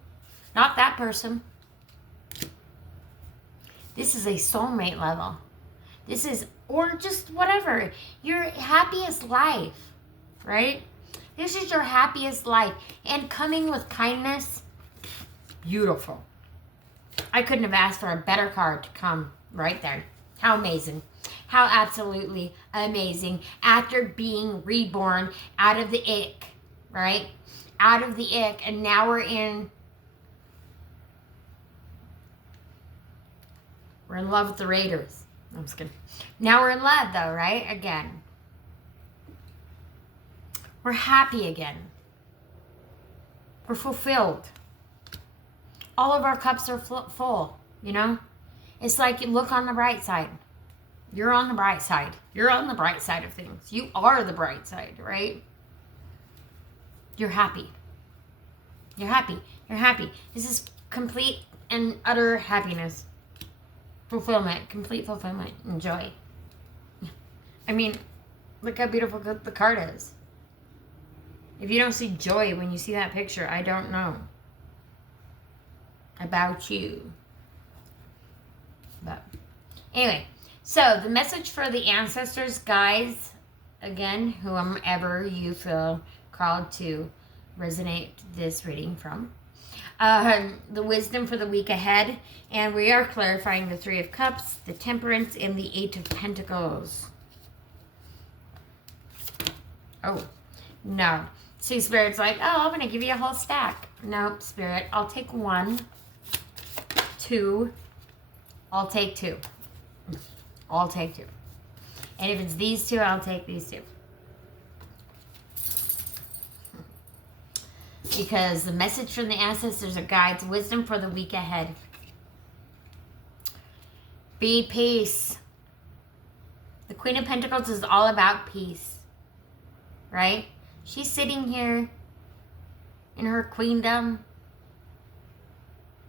Not that person. This is a soulmate level. This is, or just whatever. Your happiest life. Right? This is your happiest life. And coming with kindness, beautiful. I couldn't have asked for a better card to come right there. How amazing. How absolutely amazing. After being reborn out of the ick, right? Out of the ick. And now we're in love with the Raiders. I'm just kidding. Now we're in love though, right? Again. We're happy again. We're fulfilled. All of our cups are full, you know? It's like, look on the bright side. You're on the bright side. You're on the bright side of things. You are the bright side, right? You're happy. You're happy. You're happy. This is complete and utter happiness. Fulfillment. Complete fulfillment and joy. I mean, look how beautiful the card is. If you don't see joy when you see that picture, I don't know about you. But anyway, so the message for the ancestors, guys, again, whomever you feel called to resonate this reading from. The wisdom for the week ahead, and we are clarifying the 3 of Cups, the Temperance, and the 8 of Pentacles. Oh, no. See, Spirit's like, oh, I'm going to give you a whole stack. Nope, Spirit, I'll take 1, 2. I'll take 2. I'll take 2. And if it's these 2, I'll take these 2. Because the message from the ancestors are guides, wisdom for the week ahead. Be peace. The Queen of Pentacles is all about peace. Right? She's sitting here in her queendom.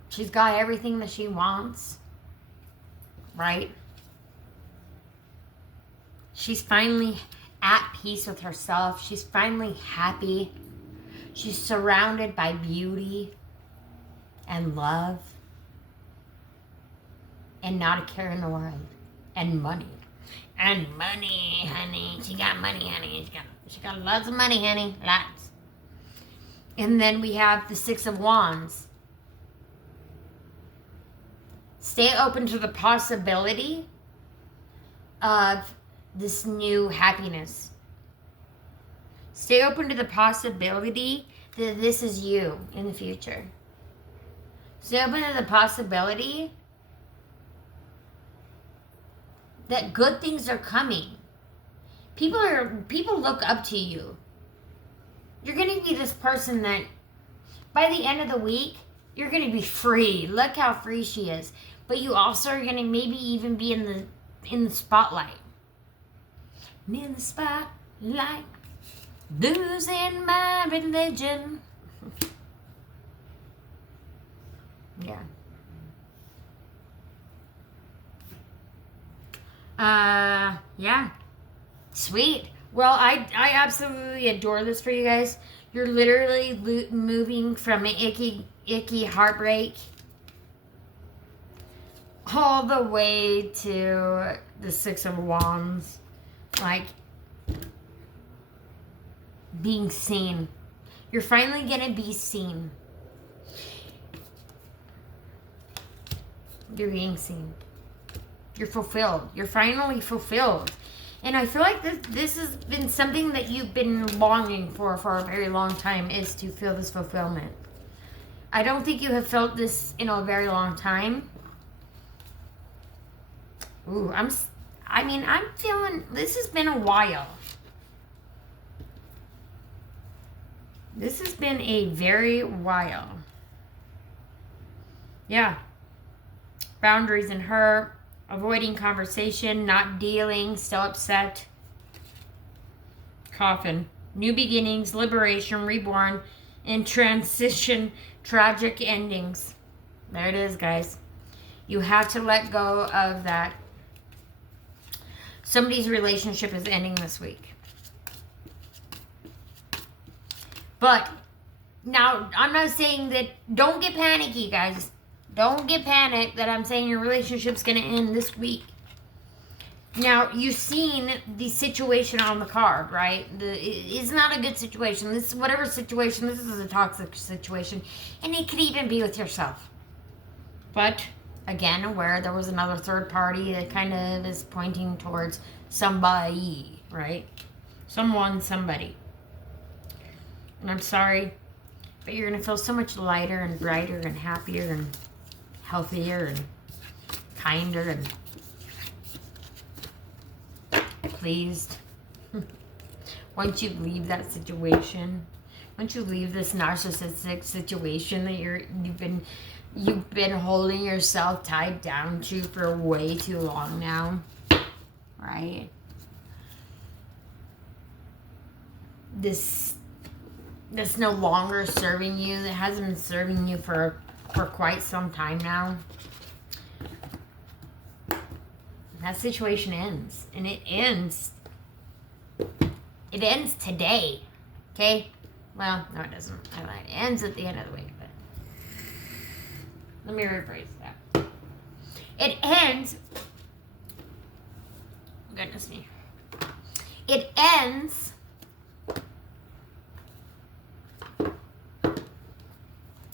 She's got everything that she wants. Right? She's finally at peace with herself. She's finally happy. She's surrounded by beauty and love and not a care in the world. And money. And money, honey. She got money, honey. She got lots of money, honey. Lots. And then we have the 6 of Wands. Stay open to the possibility of this new happiness. Stay open to the possibility that this is you in the future. Stay open to the possibility that good things are coming. People look up to you. You're going to be this person that by the end of the week, you're going to be free. Look how free she is. But you also are going to maybe even be in the spotlight. In the spotlight, losing my religion. Yeah. Yeah. Sweet. Well, I absolutely adore this for you guys. You're literally moving from an icky heartbreak all the way to the Six of Wands. Like, being seen. You're finally gonna be seen. You're being seen. You're fulfilled. You're finally fulfilled. And I feel like this has been something that you've been longing for a very long time, is to feel this fulfillment. I don't think you have felt this in a very long time. Ooh, I'm feeling, this has been a while. This has been a very while. Yeah. Boundaries in her. Avoiding conversation, not dealing, still upset. Coffin. New beginnings, liberation, reborn, and transition, tragic endings. There it is, guys. You have to let go of that. Somebody's relationship is ending this week. But, now, I'm not saying that, don't get panicky, guys. Don't get panicked that I'm saying your relationship's going to end this week. Now, you've seen the situation on the card, right? It's not a good situation. This, whatever situation, this is a toxic situation. And it could even be with yourself. But, again, where there was another third party that kind of is pointing towards somebody, right? Someone, somebody. And I'm sorry, but you're going to feel so much lighter and brighter and happier and healthier and kinder and pleased. Once you leave that situation, once you leave this narcissistic situation that you've been holding yourself tied down to for way too long now, right? This that's no longer serving you, that hasn't been serving you for quite some time now. That situation ends. And it ends today. Okay? Well, no, it doesn't. I lied. It ends at the end of the week. But let me rephrase that. It ends. Goodness me. It ends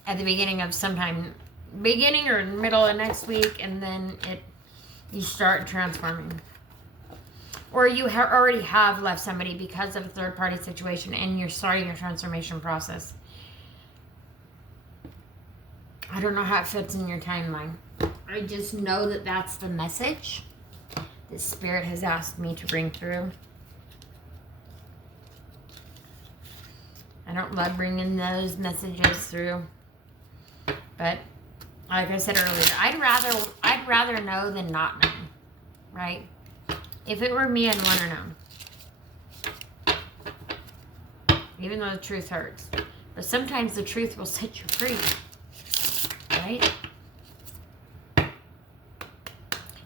at the beginning of sometime, beginning or middle of next week, and then you start transforming. Or you already have left somebody because of a third party situation, and you're starting your transformation process. I don't know how it fits in your timeline. I just know that that's the message that Spirit has asked me to bring through. I don't love bringing those messages through. But, like I said earlier, I'd rather know than not know, right? If it were me, I'd want to know. Even though the truth hurts. But sometimes the truth will set you free, right?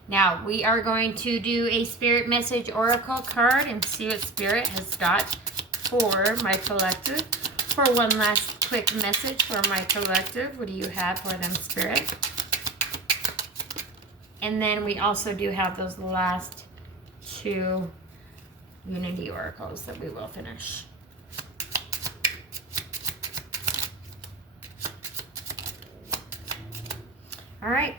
Now, we are going to do a Spirit Message Oracle card and see what Spirit has got for my collective. For one last quick message for my collective, what do you have for them, Spirit? And then we also do have those last two Unity Oracles that we will finish. All right.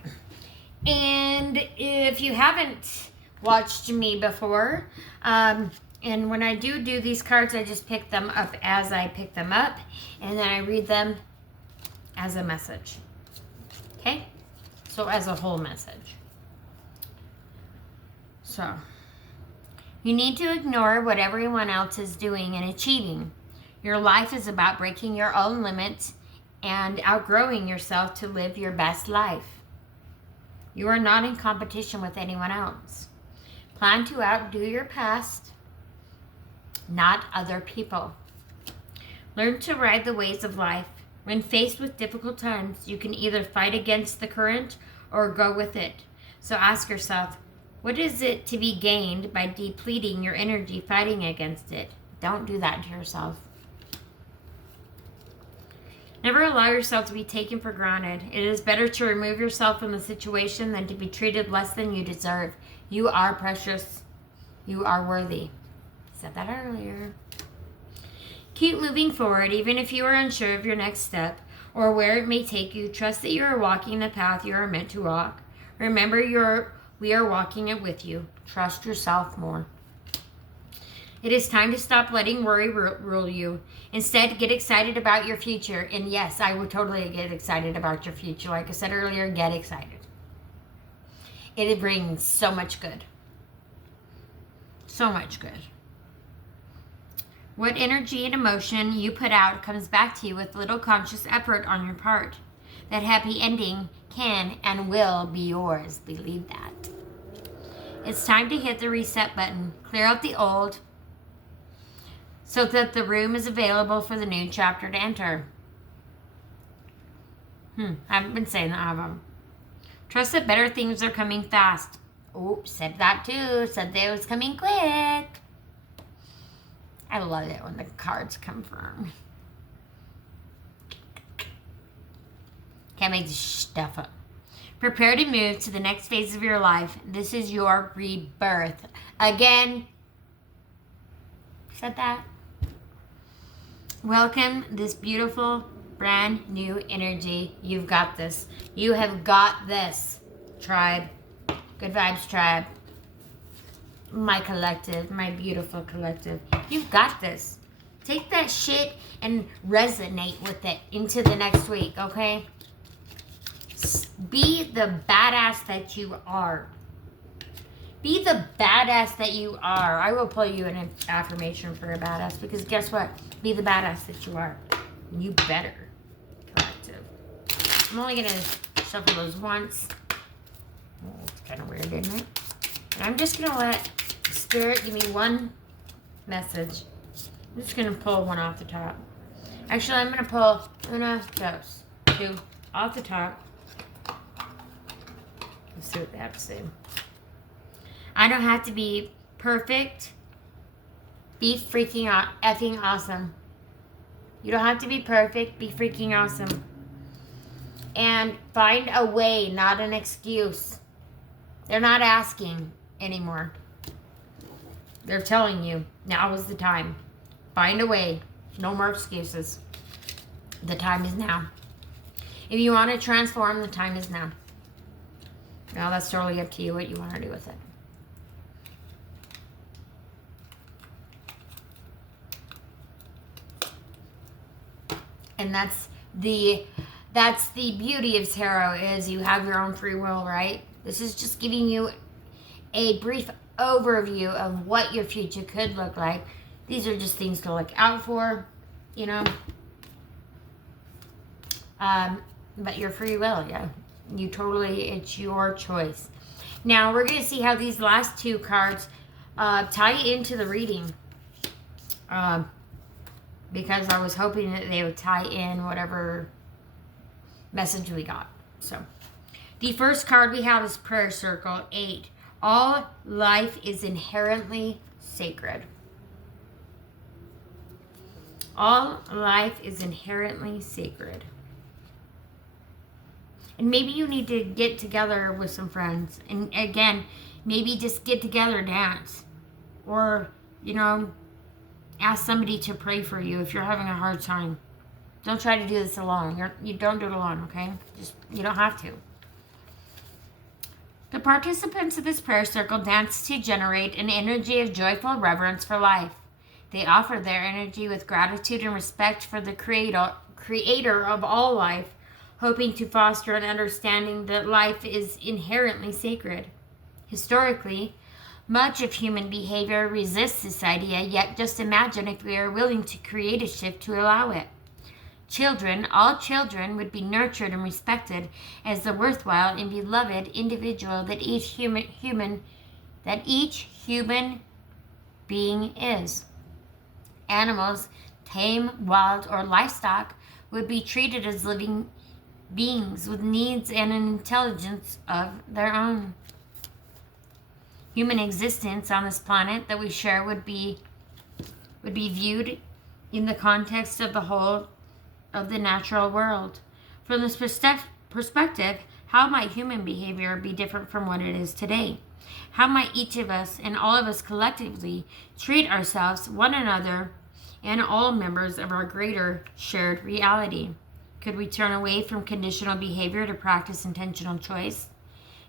And if you haven't watched me before, and And when I do these cards, I just pick them up as I pick them up, and then I read them as a message. Okay? So as a whole message. So, you need to ignore what everyone else is doing and achieving. Your life is about breaking your own limits and outgrowing yourself to live your best life. You are not in competition with anyone else. Plan to outdo your past, not other people. Learn to ride the waves of life. When faced with difficult times, you can either fight against the current or go with it. So ask yourself, what is it to be gained by depleting your energy fighting against it? Don't do that to yourself. Never allow yourself to be taken for granted. It is better to remove yourself from the situation than to be treated less than you deserve. You are precious. You are worthy. I said that earlier. Keep moving forward, even if you are unsure of your next step or where it may take you. Trust that you are walking the path you are meant to walk. Remember, we are walking it with you. Trust yourself more. It is time to stop letting worry rule you. Instead, get excited about your future. And yes, I would totally get excited about your future. Like I said earlier, get excited. It brings so much good. So much good. What energy and emotion you put out comes back to you with little conscious effort on your part. That happy ending can and will be yours. Believe that. It's time to hit the reset button. Clear out the old so that the room is available for the new chapter to enter. I haven't been saying that, have I? Trust that better things are coming fast. Oops, said that too. Said they was coming quick. I love it when the cards confirm. Can't make this stuff up. Prepare to move to the next phase of your life. This is your rebirth. Again, said that. Welcome this beautiful, brand new energy. You've got this. You have got this, tribe. Good vibes, tribe. My collective, my beautiful collective. You've got this. Take that shit and resonate with it into the next week, okay? Be the badass that you are. Be the badass that you are. I will pull you an affirmation for a badass because guess what? Be the badass that you are. You better. Collective. I'm only going to shuffle those once. Oh, it's kind of weird, isn't it? And I'm just going to let Spirit give me one message. I'm just going to pull one off the top. Actually, I'm going to pull una, dos, two off the top. Let's see what they have to say. I don't have to be perfect. Be freaking effing awesome. You don't have to be perfect. Be freaking awesome. And find a way, not an excuse. They're not asking anymore. They're telling you, now is the time. Find a way. No more excuses. The time is now. If you want to transform, the time is now. Now that's totally up to you what you want to do with it. And that's the beauty of tarot is you have your own free will, right? This is just giving you a brief overview of what your future could look like. These are just things to look out for, you know. But your free will, yeah. You totally, it's your choice. Now, we're going to see how these last two cards tie into the reading. Because I was hoping that they would tie in whatever message we got. So, the first card we have is Prayer Circle 8. All life is inherently sacred. All life is inherently sacred. And maybe you need to get together with some friends. And again, maybe just get together, dance. Or, you know, ask somebody to pray for you if you're having a hard time. Don't try to do this alone. You don't do it alone, okay? You don't have to. The participants of this prayer circle dance to generate an energy of joyful reverence for life. They offer their energy with gratitude and respect for the creator of all life, hoping to foster an understanding that life is inherently sacred. Historically, much of human behavior resists this idea, yet just imagine if we are willing to create a shift to allow it. All children would be nurtured and respected as the worthwhile and beloved individual that each human being is. Animals, tame, wild, or livestock, would be treated as living beings with needs and an intelligence of their own. Human existence on this planet that we share would be viewed in the context of the whole of the natural world. From this perspective, how might human behavior be different from what it is today? How might each of us and all of us collectively treat ourselves, one another, and all members of our greater shared reality? Could we turn away from conditional behavior to practice intentional choice?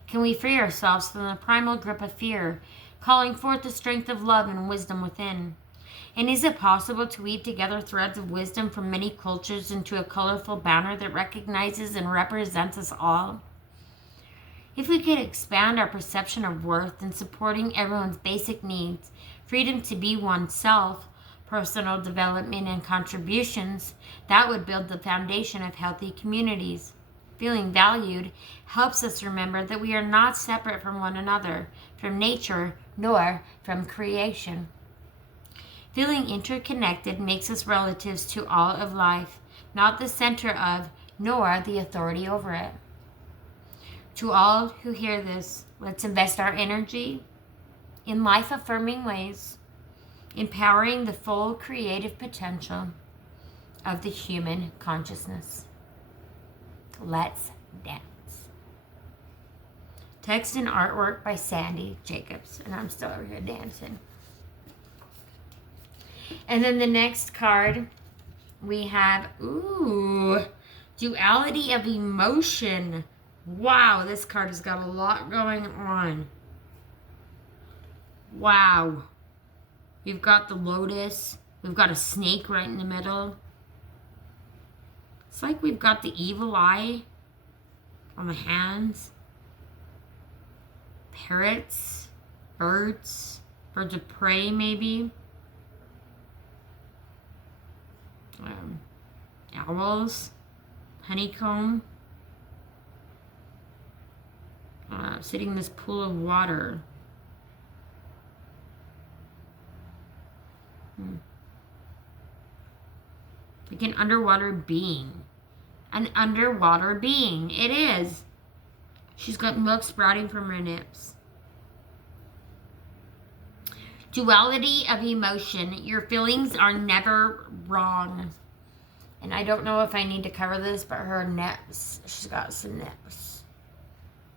Can we free ourselves from the primal grip of fear, calling forth the strength of love and wisdom within? And is it possible to weave together threads of wisdom from many cultures into a colorful banner that recognizes and represents us all? If we could expand our perception of worth in supporting everyone's basic needs, freedom to be oneself, personal development, and contributions, that would build the foundation of healthy communities. Feeling valued helps us remember that we are not separate from one another, from nature, nor from creation. Feeling interconnected makes us relatives to all of life, not the center of, nor the authority over it. To all who hear this, let's invest our energy in life-affirming ways, empowering the full creative potential of the human consciousness. Let's dance. Text and artwork by Sandy Jacobs. And I'm still over here dancing. And then the next card we have, Duality of Emotion. Wow, this card has got a lot going on. Wow. We've got the lotus. We've got a snake right in the middle. It's like we've got the evil eye on the hands. Parrots, birds of prey maybe. Owls, honeycomb. Sitting in this pool of water. Like an underwater being. An underwater being. It is. She's got milk sprouting from her nips. Duality of emotion. Your feelings are never wrong. And I don't know if I need to cover this, but her nips. She's got some nips.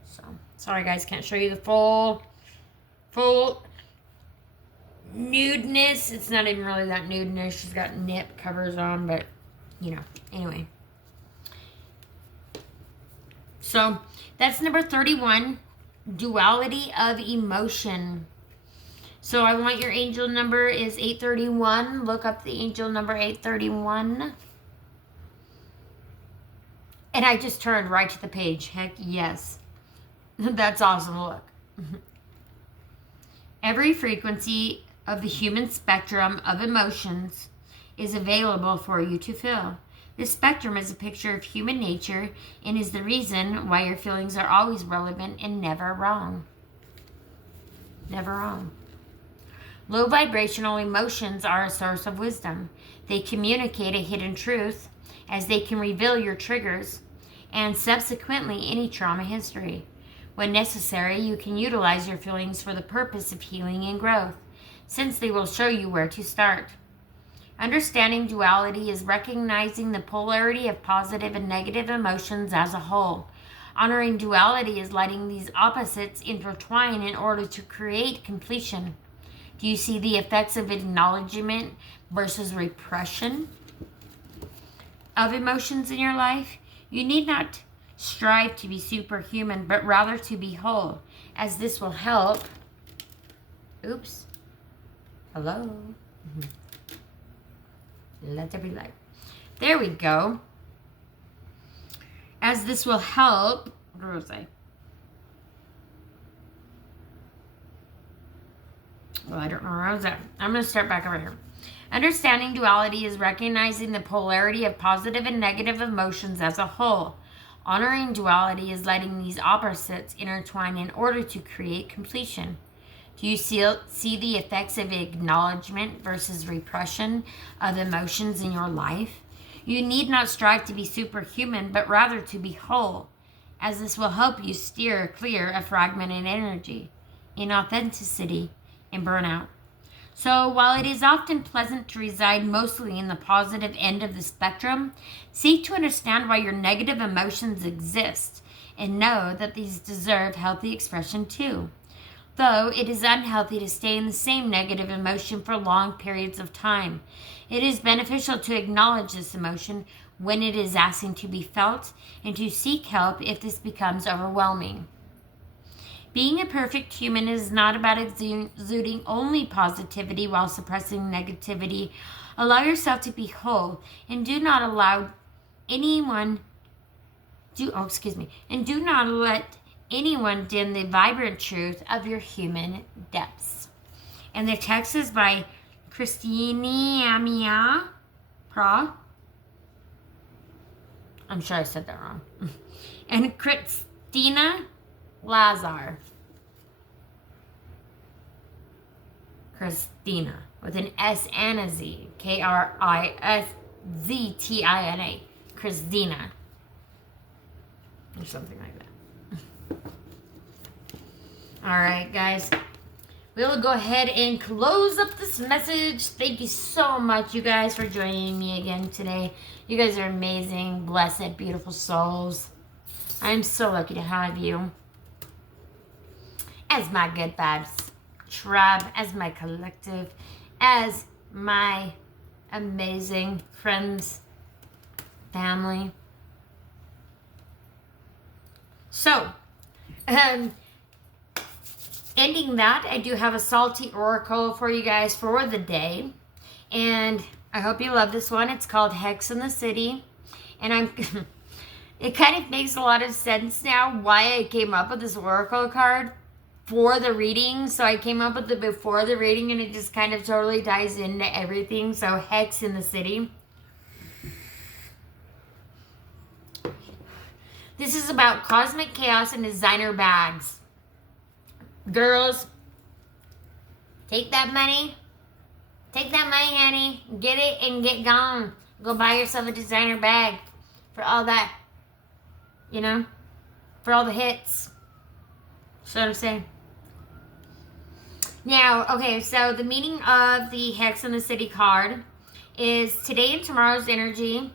So, sorry guys, can't show you the full nudeness. It's not even really that nudeness. She's got nip covers on, but, you know, anyway. So, that's number 31, duality of emotion. So, I want your angel number is 831. Look up the angel number 831. And I just turned right to the page. Heck yes. That's awesome. Look. Every frequency of the human spectrum of emotions is available for you to feel. This spectrum is a picture of human nature and is the reason why your feelings are always relevant and never wrong. Never wrong. Low vibrational emotions are a source of wisdom. They communicate a hidden truth as they can reveal your triggers and subsequently any trauma history. When necessary, you can utilize your feelings for the purpose of healing and growth, since they will show you where to start. Understanding duality is recognizing the polarity of positive and negative emotions as a whole. Honoring duality is letting these opposites intertwine in order to create completion. Do you see the effects of acknowledgement versus repression of emotions in your life? You need not strive to be superhuman, but rather to be whole, as this will help. Oops. Hello. Let there be light. There we go. As this will help. Where was I? Well, I don't know where I was at. I'm going to start back over here. Understanding duality is recognizing the polarity of positive and negative emotions as a whole. Honoring duality is letting these opposites intertwine in order to create completion. Do you see the effects of acknowledgement versus repression of emotions in your life? You need not strive to be superhuman, but rather to be whole, as this will help you steer clear of fragmented energy, inauthenticity, and burnout. So while it is often pleasant to reside mostly in the positive end of the spectrum, seek to understand why your negative emotions exist and know that these deserve healthy expression too. Though it is unhealthy to stay in the same negative emotion for long periods of time, it is beneficial to acknowledge this emotion when it is asking to be felt and to seek help if this becomes overwhelming. Being a perfect human is not about exuding only positivity while suppressing negativity. Allow yourself to be whole and do not let anyone dim the vibrant truth of your human depths. And the text is by Christina Pra. I'm sure I said that wrong. And Christina Lazar. Christina with an S and a Z. K-R-I-S-Z-T-I-N-A. Christina. Or something like that. Alright, guys. We'll go ahead and close up this message. Thank you so much, you guys, for joining me again today. You guys are amazing, blessed, beautiful souls. I'm so lucky to have you as my good vibes tribe, as my collective, as my amazing friends, family. So, ending that, I do have a salty oracle for you guys for the day. And I hope you love this one. It's called Hex in the City. And it kind of makes a lot of sense now why I came up with this oracle card for the reading. So I came up with it before the reading, and it just kind of totally ties into everything. So Hex in the City. This is about cosmic chaos and designer bags. Girls, take that money. Take that money, honey. Get it and get gone. Go buy yourself a designer bag for all that, for all the hits. That's what I'm saying. Now, okay, so the meaning of the Hex in the City card is today and tomorrow's energy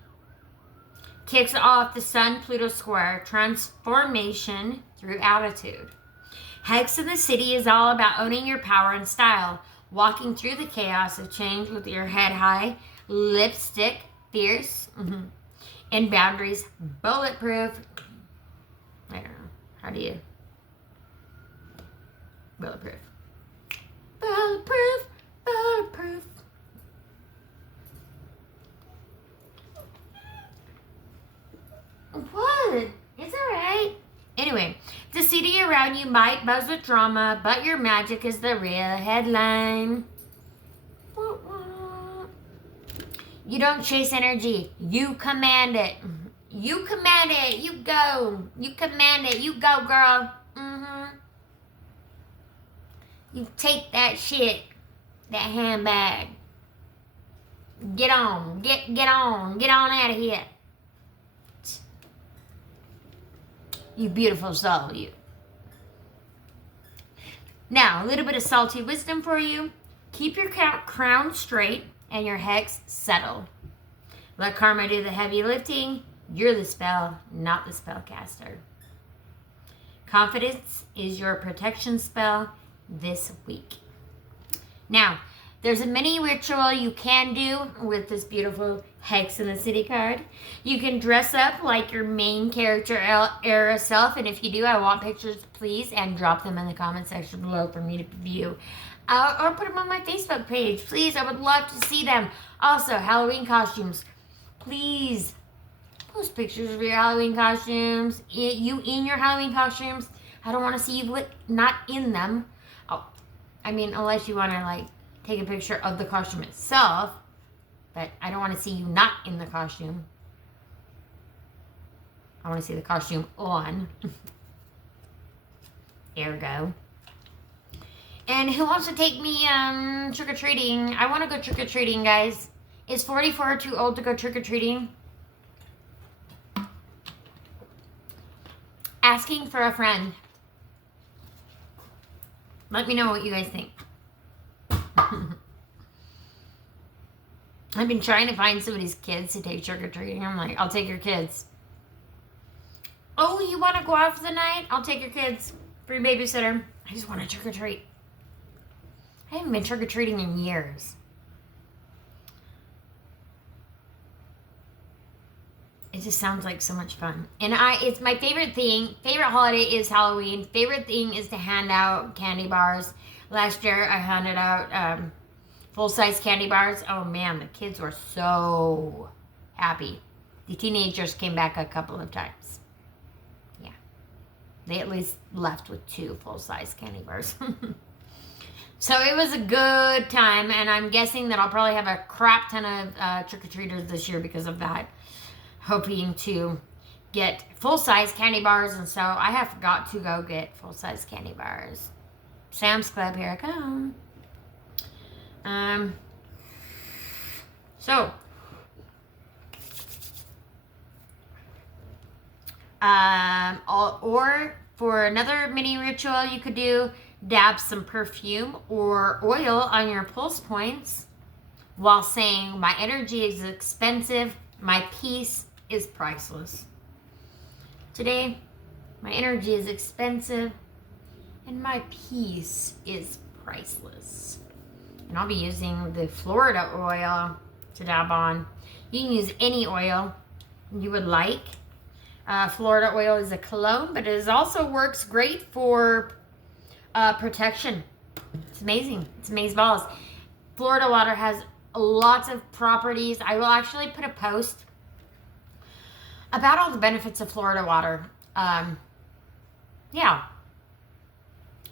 kicks off the Sun-Pluto square, transformation through attitude. Hex in the City is all about owning your power and style, walking through the chaos of change with your head high, lipstick, fierce, and boundaries bulletproof. I don't know. How do you? Bulletproof. Bulletproof. Bulletproof. What? It's alright. Anyway, the city around you might buzz with drama, but your magic is the real headline. You don't chase energy. You command it. You command it. You go. You command it. You go, girl. You take that shit. That handbag. Get on. Get on. Get on out of here. You beautiful soul, you. Now, a little bit of salty wisdom for you. Keep your crown straight and your hex settled. Let karma do the heavy lifting. You're the spell, not the spellcaster. Confidence is your protection spell this week. Now, there's a mini ritual you can do with this beautiful Hex in the City card. You can dress up like your main character era self, and if you do, I want pictures, please, and drop them in the comment section below for me to view. Or put them on my Facebook page. Please, I would love to see them. Also, Halloween costumes. Please, post pictures of your Halloween costumes. You in your Halloween costumes. I don't want to see you not in them. Oh, I mean, unless you want to, like, take a picture of the costume itself. But I don't want to see you not in the costume. I want to see the costume on. Ergo. And who wants to take me trick-or-treating? I want to go trick-or-treating, guys. Is 44 too old to go trick-or-treating? Asking for a friend. Let me know what you guys think. I've been trying to find somebody's kids to take trick-or-treating. I'm like, I'll take your kids. Oh, you want to go out for the night? I'll take your kids. Free babysitter. I just want to trick-or-treat. I haven't been trick-or-treating in years. It just sounds like so much fun. And it's my favorite thing. Favorite holiday is Halloween. Favorite thing is to hand out candy bars. Last year, I handed out full-size candy bars. Oh, man, the kids were so happy. The teenagers came back a couple of times. Yeah. They at least left with 2 full-size candy bars. So it was a good time, and I'm guessing that I'll probably have a crap ton of trick-or-treaters this year because of that. Hoping to get full-size candy bars, and so I have got to go get full-size candy bars. Sam's Club, here I come. Or for another mini ritual you could do, dab some perfume or oil on your pulse points while saying, my energy is expensive, my peace is priceless. Today, my energy is expensive and my peace is priceless. And I'll be using the Florida oil to dab on. You can use any oil you would like. Florida oil is a cologne, but it also works great for protection. It's amazing. It's amazeballs. Florida water has lots of properties. I will actually put a post about all the benefits of Florida water. Yeah.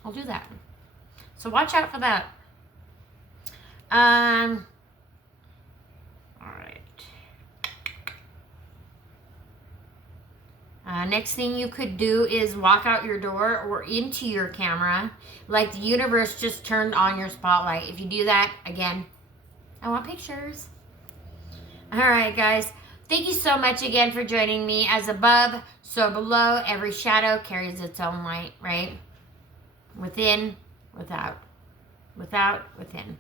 I'll do that. So watch out for that. All right. Next thing you could do is walk out your door or into your camera like the universe just turned on your spotlight. If you do that, again, I want pictures. All right, guys. Thank you so much again for joining me. As above, so below. Every shadow carries its own light, right? Within, without. Without, within.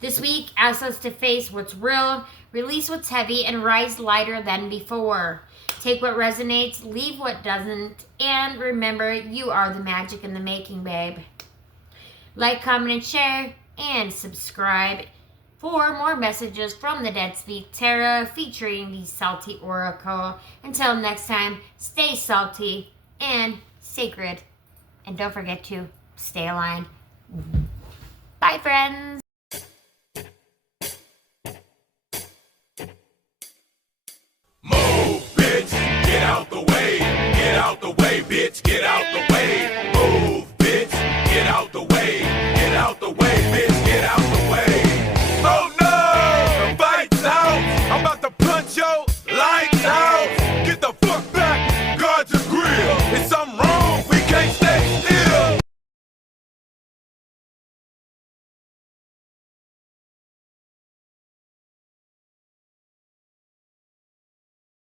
This week, ask us to face what's real, release what's heavy, and rise lighter than before. Take what resonates, leave what doesn't, and remember, you are the magic in the making, babe. Like, comment, and share, and subscribe for more messages from the Dead Speak Tarot featuring the Salty Oracle. Until next time, stay salty and sacred. And don't forget to stay aligned. Bye, friends. Move, bitch, get out the way. Get out the way, bitch, get out the way. Move, bitch, get out the way. Get out the way, bitch, get out the way. Oh no, the fight's out. I'm about to punch your lights out. Get the fuck back, guard your grill. It's